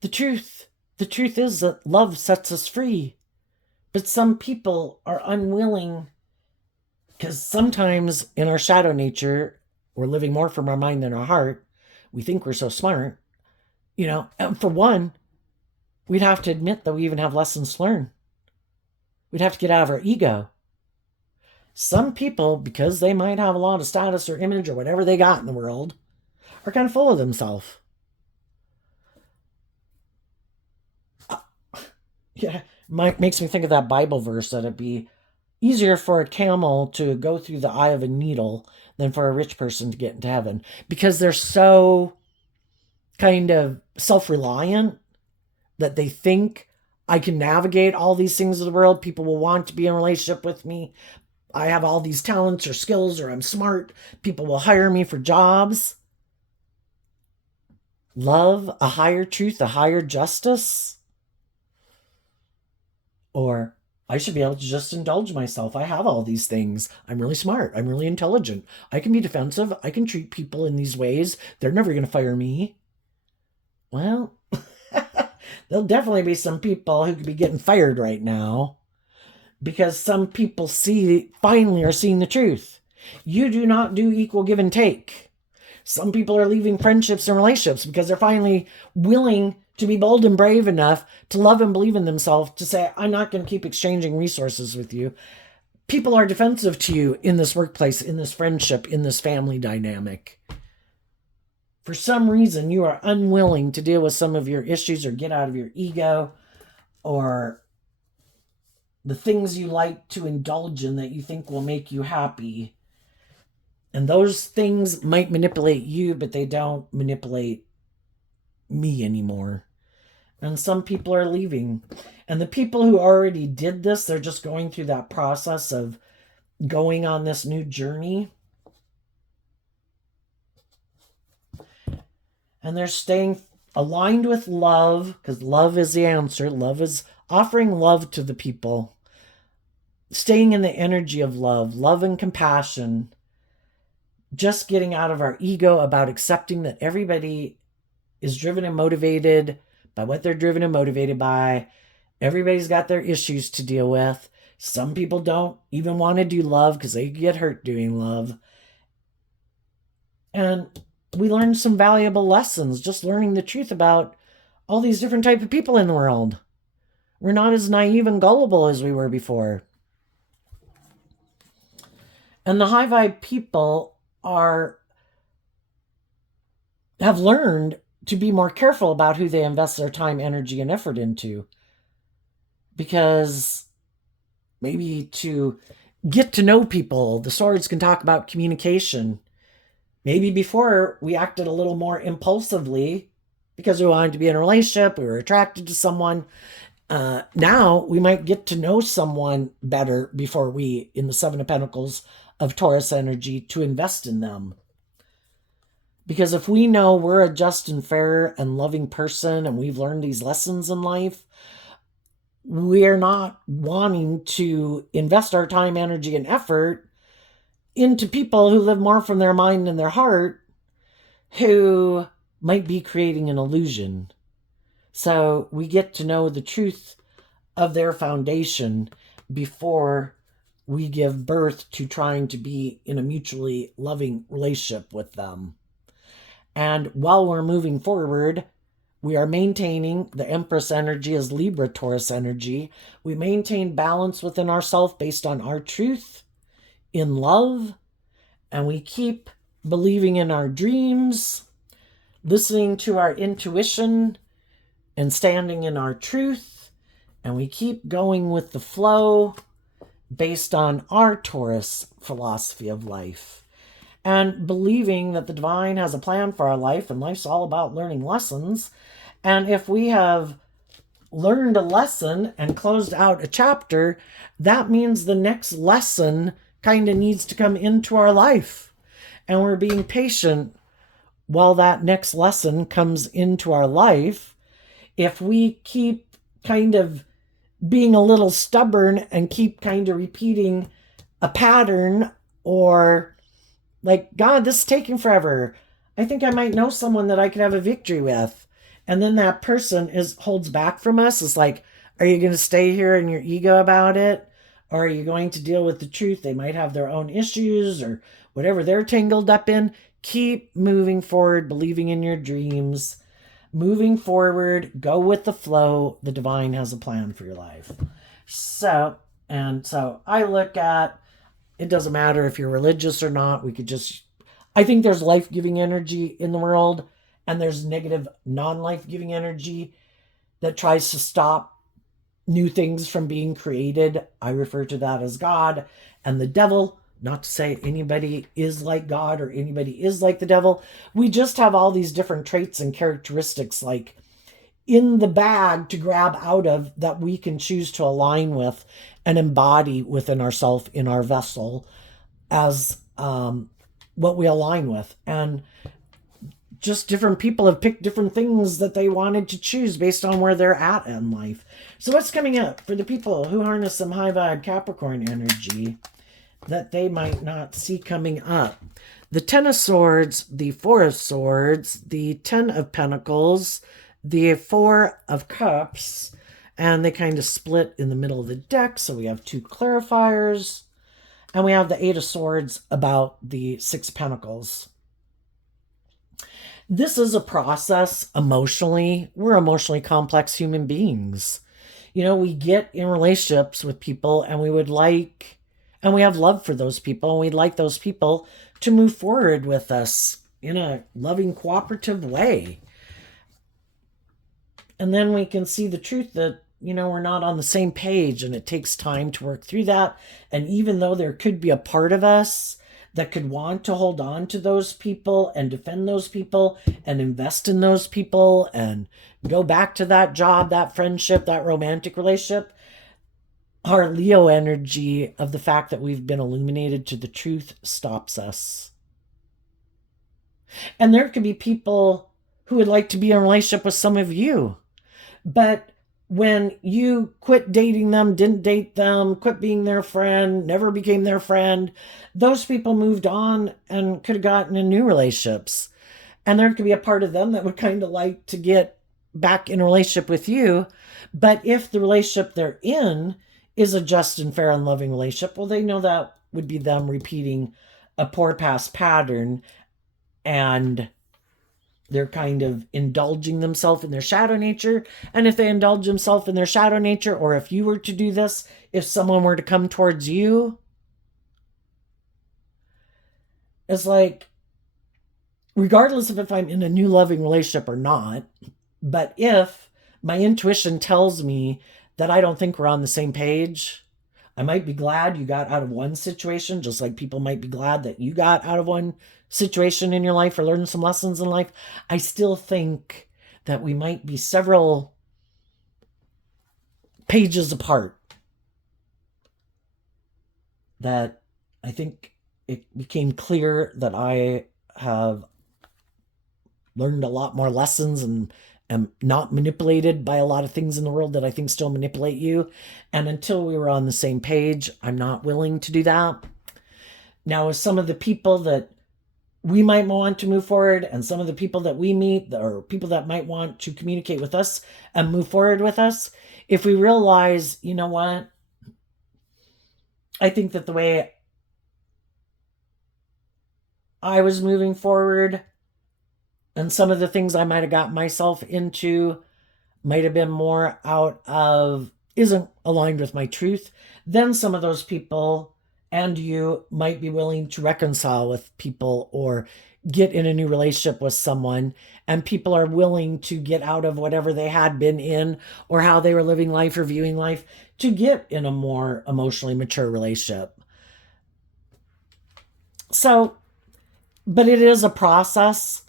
the truth. The truth is that love sets us free. But some people are unwilling, because sometimes in our shadow nature, we're living more from our mind than our heart. We think we're so smart. And for one, we'd have to admit that we even have lessons to learn. We'd have to get out of our ego. Some people, because they might have a lot of status or image or whatever they got in the world, are kind of full of themselves. Yeah, makes me think of that Bible verse that it'd be easier for a camel to go through the eye of a needle than for a rich person to get into heaven, because they're so kind of self-reliant that they think, I can navigate all these things of the world. People will want to be in a relationship with me. I have all these talents or skills, or I'm smart. People will hire me for jobs. Love, a higher truth, a higher justice. Or I should be able to just indulge myself. I have all these things. I'm really smart. I'm really intelligent. I can be defensive. I can treat people in these ways. They're never going to fire me. Well, there'll definitely be some people who could be getting fired right now, because some people finally are seeing the truth. You do not do equal give and take. Some people are leaving friendships and relationships because they're finally willing to be bold and brave enough to love and believe in themselves to say, I'm not going to keep exchanging resources with you. People are defensive to you in this workplace, in this friendship, in this family dynamic. For some reason, you are unwilling to deal with some of your issues or get out of your ego, or the things you like to indulge in that you think will make you happy. And those things might manipulate you, but they don't manipulate me anymore. And some people are leaving. And the people who already did this, they're just going through that process of going on this new journey. And they're staying aligned with love, because love is the answer. Love is offering love to the people. Staying in the energy of love, love and compassion. Just getting out of our ego about accepting that everybody is driven and motivated by what they're driven and motivated by. Everybody's got their issues to deal with. Some people don't even want to do love because they get hurt doing love. And we learned some valuable lessons just learning the truth about all these different types of people in the world. We're not as naive and gullible as we were before. And the high vibe people have learned to be more careful about who they invest their time, energy, and effort into. Because maybe to get to know people, the swords can talk about communication. Maybe before we acted a little more impulsively because we wanted to be in a relationship, we were attracted to someone. Now we might get to know someone better before we, in the Seven of Pentacles of Taurus energy, to invest in them. Because if we know we're a just and fair and loving person and we've learned these lessons in life, we're not wanting to invest our time, energy, and effort into people who live more from their mind and their heart, who might be creating an illusion. So we get to know the truth of their foundation before we give birth to trying to be in a mutually loving relationship with them. And while we're moving forward, we are maintaining the Empress energy as Libra Taurus energy. We maintain balance within ourselves based on our truth in love. And we keep believing in our dreams, listening to our intuition, and standing in our truth. And we keep going with the flow based on our Taurus philosophy of life. And believing that the divine has a plan for our life, and life's all about learning lessons. And if we have learned a lesson and closed out a chapter, that means the next lesson kind of needs to come into our life. And we're being patient while that next lesson comes into our life. If we keep kind of being a little stubborn and keep kind of repeating a pattern, or like, God, this is taking forever. I think I might know someone that I could have a victory with. And then that person holds back from us. It's like, are you going to stay here in your ego about it? Or are you going to deal with the truth? They might have their own issues or whatever they're tangled up in. Keep moving forward, believing in your dreams. Moving forward, go with the flow. The divine has a plan for your life. So I look at It doesn't matter if you're religious or not. We could just, I think there's life giving energy in the world, and there's negative, non life giving energy that tries to stop new things from being created. I refer to that as God and the devil. Not to say anybody is like God or anybody is like the devil. We just have all these different traits and characteristics like in the bag to grab out of that we can choose to align with and embody within ourselves in our vessel as what we align with. And just different people have picked different things that they wanted to choose based on where they're at in life. So what's coming up for the people who harness some high vibe Capricorn energy that they might not see coming up? The Ten of Swords, the Four of Swords, the Ten of Pentacles, the Four of Cups, and they kind of split in the middle of the deck. So we have two clarifiers, and we have the Eight of Swords about the Six Pentacles. This is a process emotionally. We're emotionally complex human beings. You know, we get in relationships with people and we would like, and we have love for those people, and we'd like those people to move forward with us in a loving, cooperative way. And then we can see the truth that, you know, we're not on the same page, and it takes time to work through that. And even though there could be a part of us that could want to hold on to those people and defend those people and invest in those people and go back to that job, that friendship, that romantic relationship, our Leo energy of the fact that we've been illuminated to the truth stops us. And there could be people who would like to be in a relationship with some of you, but when you quit dating them, didn't date them, quit being their friend, never became their friend, those people moved on and could have gotten in new relationships. And there could be a part of them that would kind of like to get back in a relationship with you. But if the relationship they're in is a just and fair and loving relationship, well, they know that would be them repeating a poor past pattern, and they're kind of indulging themselves in their shadow nature. And if they indulge themselves in their shadow nature, or if you were to do this, if someone were to come towards you, it's like, regardless of if I'm in a new loving relationship or not, but if my intuition tells me that I don't think we're on the same page, I might be glad you got out of one situation, just like people might be glad that you got out of one situation in your life or learned some lessons in life. I still think that we might be several pages apart. That I think it became clear that I have learned a lot more lessons and am not manipulated by a lot of things in the world that I think still manipulate you. And until we were on the same page, I'm not willing to do that. Now, with some of the people that we might want to move forward, and some of the people that we meet, or people that might want to communicate with us and move forward with us, if we realize, you know what, I think that the way I was moving forward and some of the things I might have got myself into might have been more out of, isn't aligned with my truth, then some of those people and you might be willing to reconcile with people or get in a new relationship with someone, and people are willing to get out of whatever they had been in or how they were living life or viewing life to get in a more emotionally mature relationship. So, but it is a process,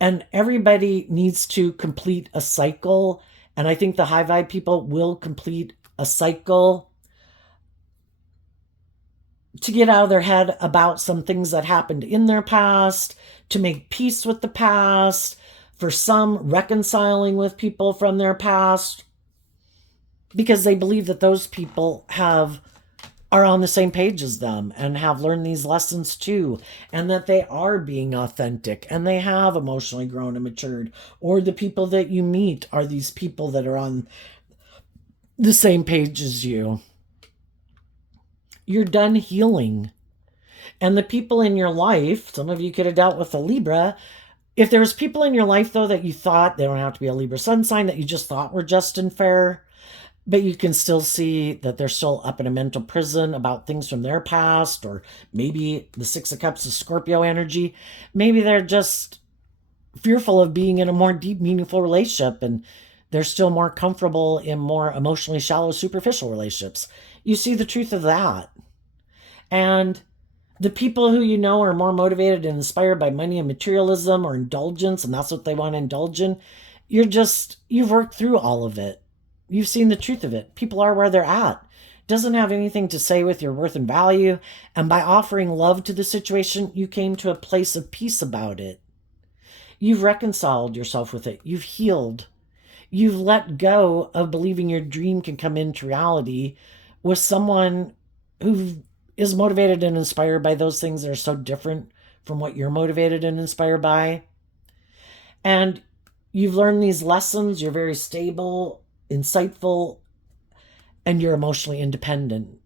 and everybody needs to complete a cycle. And I think the high vibe people will complete a cycle to get out of their head about some things that happened in their past, to make peace with the past, for some reconciling with people from their past, because they believe that those people are on the same page as them and have learned these lessons too, and that they are being authentic and they have emotionally grown and matured. Or the people that you meet are these people that are on the same page as you. You're done healing. And the people in your life, some of you could have dealt with a Libra. If there's people in your life, though, that you thought, they don't have to be a Libra sun sign, that you just thought were just and fair, But you can still see that they're still up in a mental prison about things from their past, or maybe the Six of Cups is Scorpio energy. Maybe they're just fearful of being in a more deep, meaningful relationship, and they're still more comfortable in more emotionally shallow, superficial relationships. You see the truth of that. And the people who you know are more motivated and inspired by money and materialism or indulgence, and that's what they want to indulge in, you've worked through all of it. You've seen the truth of it. People are where they're at. It doesn't have anything to say with your worth and value. And by offering love to the situation, you came to a place of peace about it. You've reconciled yourself with it. You've healed. You've let go of believing your dream can come into reality with someone who is motivated and inspired by those things that are so different from what you're motivated and inspired by. And you've learned these lessons. You're very stable, insightful, and you're emotionally independent.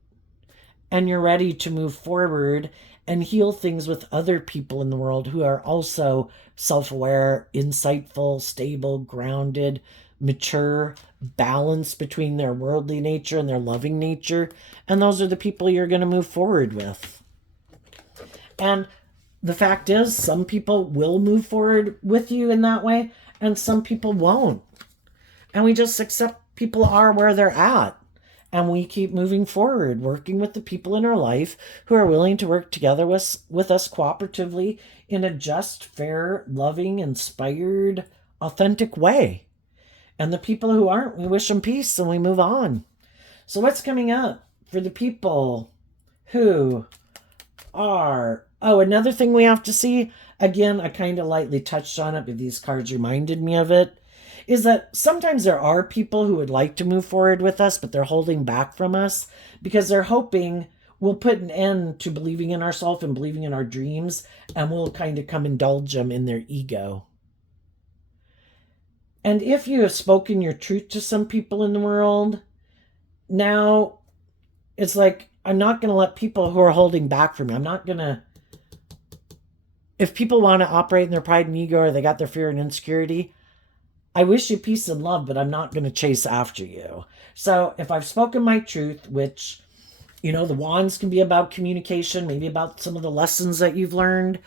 And you're ready to move forward and heal things with other people in the world who are also self-aware, insightful, stable, grounded, mature, balanced between their worldly nature and their loving nature. And those are the people you're going to move forward with. And the fact is, some people will move forward with you in that way, and some people won't. And we just accept people are where they're at. And we keep moving forward, working with the people in our life who are willing to work together with us cooperatively in a just, fair, loving, inspired, authentic way. And the people who aren't, we wish them peace and we move on. So what's coming up for the people who are... Oh, another thing we have to see, again, I kind of lightly touched on it, but these cards reminded me of it, is that sometimes there are people who would like to move forward with us, but they're holding back from us because they're hoping we'll put an end to believing in ourselves and believing in our dreams, and we'll kind of come indulge them in their ego. And if you have spoken your truth to some people in the world, now it's like, I'm not going to let people who are holding back from me, I'm not going to... If people want to operate in their pride and ego, or they got their fear and insecurity, I wish you peace and love, but I'm not going to chase after you. So if I've spoken my truth, which, the wands can be about communication, maybe about some of the lessons that you've learned,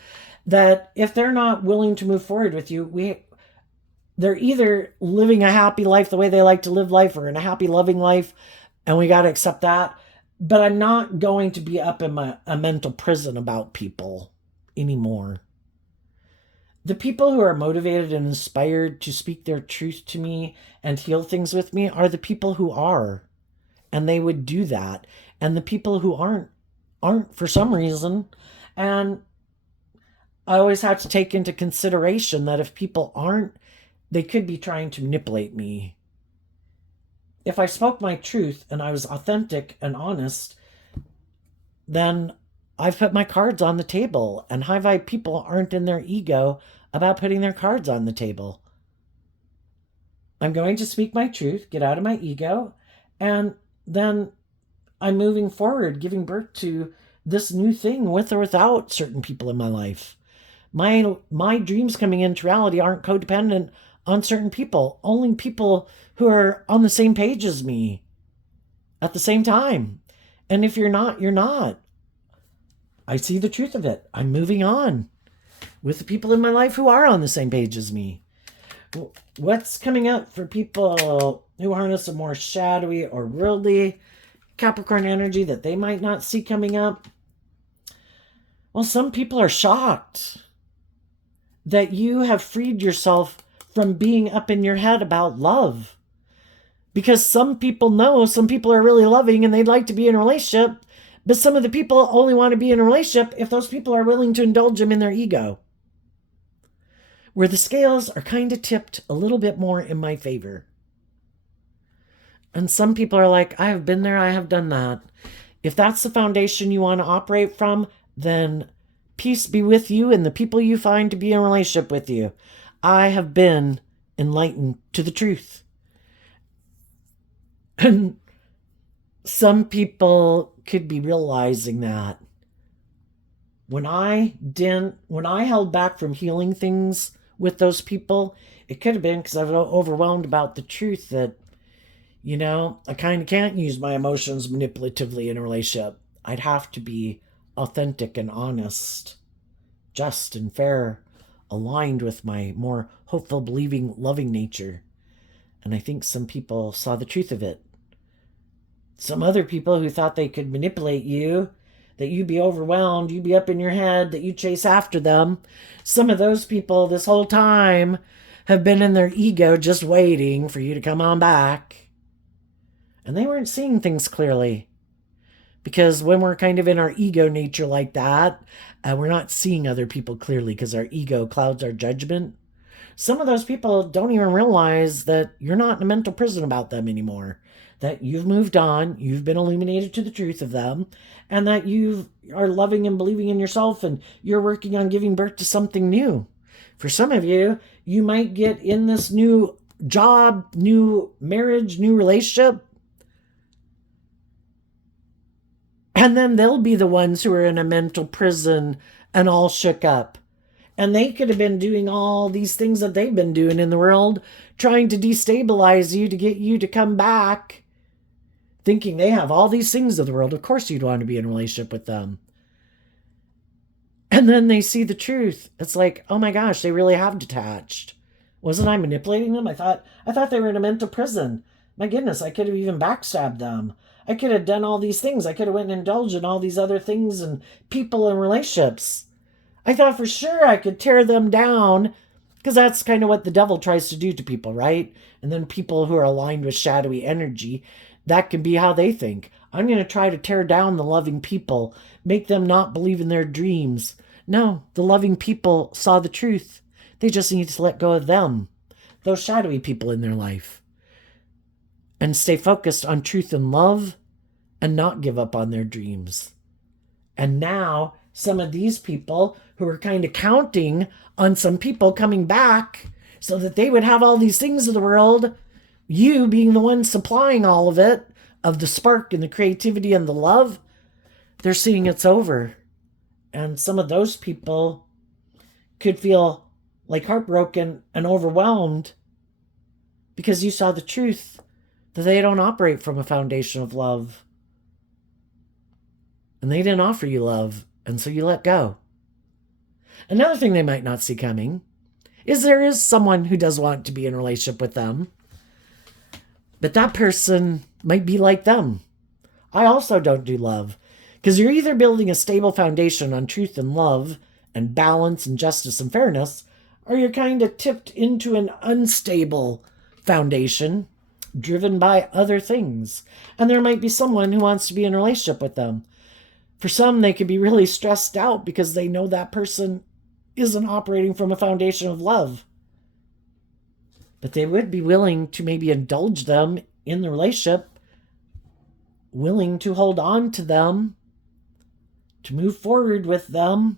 that if they're not willing to move forward with you, they're either living a happy life the way they like to live life, or in a happy, loving life, and we got to accept that. But I'm not going to be up in a mental prison about people anymore. The people who are motivated and inspired to speak their truth to me and heal things with me are the people who are. And they would do that. And the people who aren't for some reason. And I always have to take into consideration that if people aren't, they could be trying to manipulate me. If I spoke my truth and I was authentic and honest, then I've put my cards on the table. And high vibe people aren't in their ego about putting their cards on the table. I'm going to speak my truth, get out of my ego, and then I'm moving forward, giving birth to this new thing with or without certain people in my life. My dreams coming into reality aren't codependent on certain people, only people who are on the same page as me at the same time. And if you're not, you're not. I see the truth of it. I'm moving on with the people in my life who are on the same page as me. What's coming up for people who harness a more shadowy or worldly Capricorn energy that they might not see coming up? Well, some people are shocked that you have freed yourself from being up in your head about love. Because some people know some people are really loving and they'd like to be in a relationship, but some of the people only want to be in a relationship if those people are willing to indulge them in their ego. Where the scales are kind of tipped a little bit more in my favor. And some people are like, I have been there, I have done that. If that's the foundation you want to operate from, then peace be with you and the people you find to be in a relationship with you. I have been enlightened to the truth. And some people could be realizing that when I held back from healing things with those people, it could have been because I was overwhelmed about the truth that I kind of can't use my emotions manipulatively in a relationship. I'd have to be authentic and honest, just and fair, aligned with my more hopeful, believing, loving nature. And I think some people saw the truth of it. Some other people who thought they could manipulate you, that you'd be overwhelmed, you'd be up in your head, that you chase after them. Some of those people this whole time have been in their ego just waiting for you to come on back. And they weren't seeing things clearly. Because when we're kind of in our ego nature like that, we're not seeing other people clearly because our ego clouds our judgment. Some of those people don't even realize that you're not in a mental prison about them anymore. That you've moved on, you've been illuminated to the truth of them, and that you are loving and believing in yourself, and you're working on giving birth to something new. For some of you, you might get in this new job, new marriage, new relationship, and then they'll be the ones who are in a mental prison and all shook up. And they could have been doing all these things that they've been doing in the world, trying to destabilize you to get you to come back, thinking they have all these things of the world. Of course you'd want to be in a relationship with them. And then they see the truth. It's like, oh my gosh, they really have detached. Wasn't I manipulating them? I thought they were in a mental prison. My goodness, I could have even backstabbed them. I could have done all these things. I could have went and indulged in all these other things and people and relationships. I thought for sure I could tear them down, because that's kind of what the devil tries to do to people, right? And then people who are aligned with shadowy energy, that can be how they think. I'm going to try to tear down the loving people, make them not believe in their dreams. No, the loving people saw the truth. They just need to let go of them, those shadowy people in their life, and stay focused on truth and love and not give up on their dreams. And now some of these people who are kind of counting on some people coming back so that they would have all these things of the world, you being the one supplying all of it, of the spark and the creativity and the love, they're seeing it's over. And some of those people could feel like heartbroken and overwhelmed because you saw the truth that they don't operate from a foundation of love. And they didn't offer you love, and so you let go. Another thing they might not see coming is there is someone who does want to be in a relationship with them, but that person might be like them. I also don't do love, because you're either building a stable foundation on truth and love and balance and justice and fairness, or you're kind of tipped into an unstable foundation driven by other things. And there might be someone who wants to be in a relationship with them. For some, they could be really stressed out because they know that person isn't operating from a foundation of love. But they would be willing to maybe indulge them in the relationship, willing to hold on to them, to move forward with them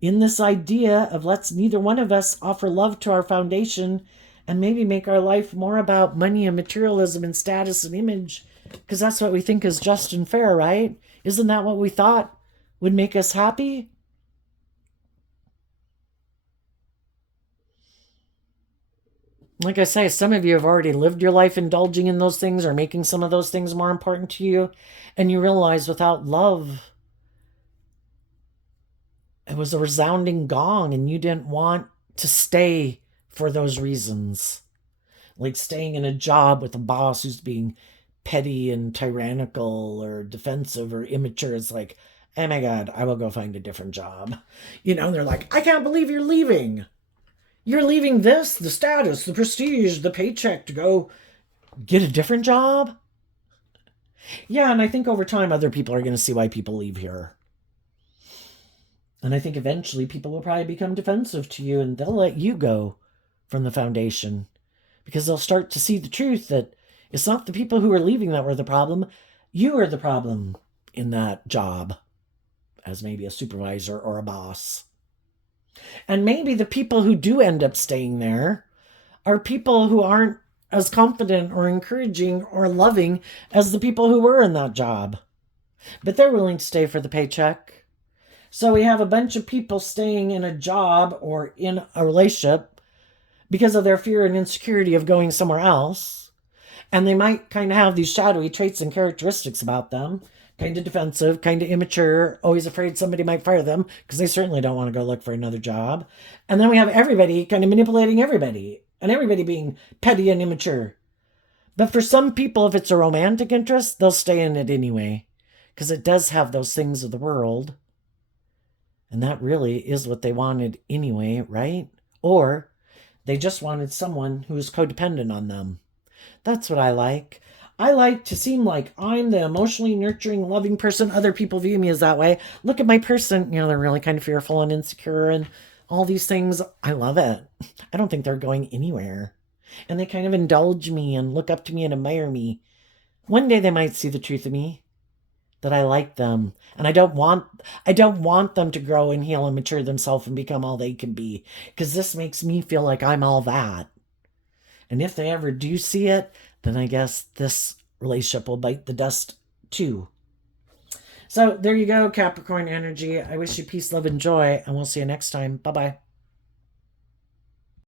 in this idea of let's neither one of us offer love to our foundation and maybe make our life more about money and materialism and status and image, because that's what we think is just and fair, right? Isn't that what we thought would make us happy? Like I say, some of you have already lived your life indulging in those things or making some of those things more important to you, and you realize without love, it was a resounding gong, and you didn't want to stay for those reasons. Like staying in a job with a boss who's being petty and tyrannical or defensive or immature. It's like, oh my God, I will go find a different job. They're like, I can't believe you're leaving. You're leaving this, the status, the prestige, the paycheck to go get a different job? Yeah, and I think over time other people are going to see why people leave here. And I think eventually people will probably become defensive to you and they'll let you go from the foundation because they'll start to see the truth that it's not the people who are leaving that were the problem. You are the problem in that job as maybe a supervisor or a boss. And maybe the people who do end up staying there are people who aren't as confident or encouraging or loving as the people who were in that job. But they're willing to stay for the paycheck. So we have a bunch of people staying in a job or in a relationship because of their fear and insecurity of going somewhere else. And they might kind of have these shadowy traits and characteristics about them. Kind of defensive, kind of immature, always afraid somebody might fire them because they certainly don't want to go look for another job. And then we have everybody kind of manipulating everybody and everybody being petty and immature. But for some people, if it's a romantic interest, they'll stay in it anyway because it does have those things of the world. And that really is what they wanted anyway, right? Or they just wanted someone who was codependent on them. That's what I like. I like to seem like I'm the emotionally nurturing, loving person. Other people view me as that way. Look at my person. They're really kind of fearful and insecure and all these things. I love it. I don't think they're going anywhere. And they kind of indulge me and look up to me and admire me. One day they might see the truth of me, that I like them. And I don't want them to grow and heal and mature themselves and become all they can be. Because this makes me feel like I'm all that. And if they ever do see it, then I guess this relationship will bite the dust too. So there you go, Capricorn energy. I wish you peace, love, and joy, and we'll see you next time. Bye-bye.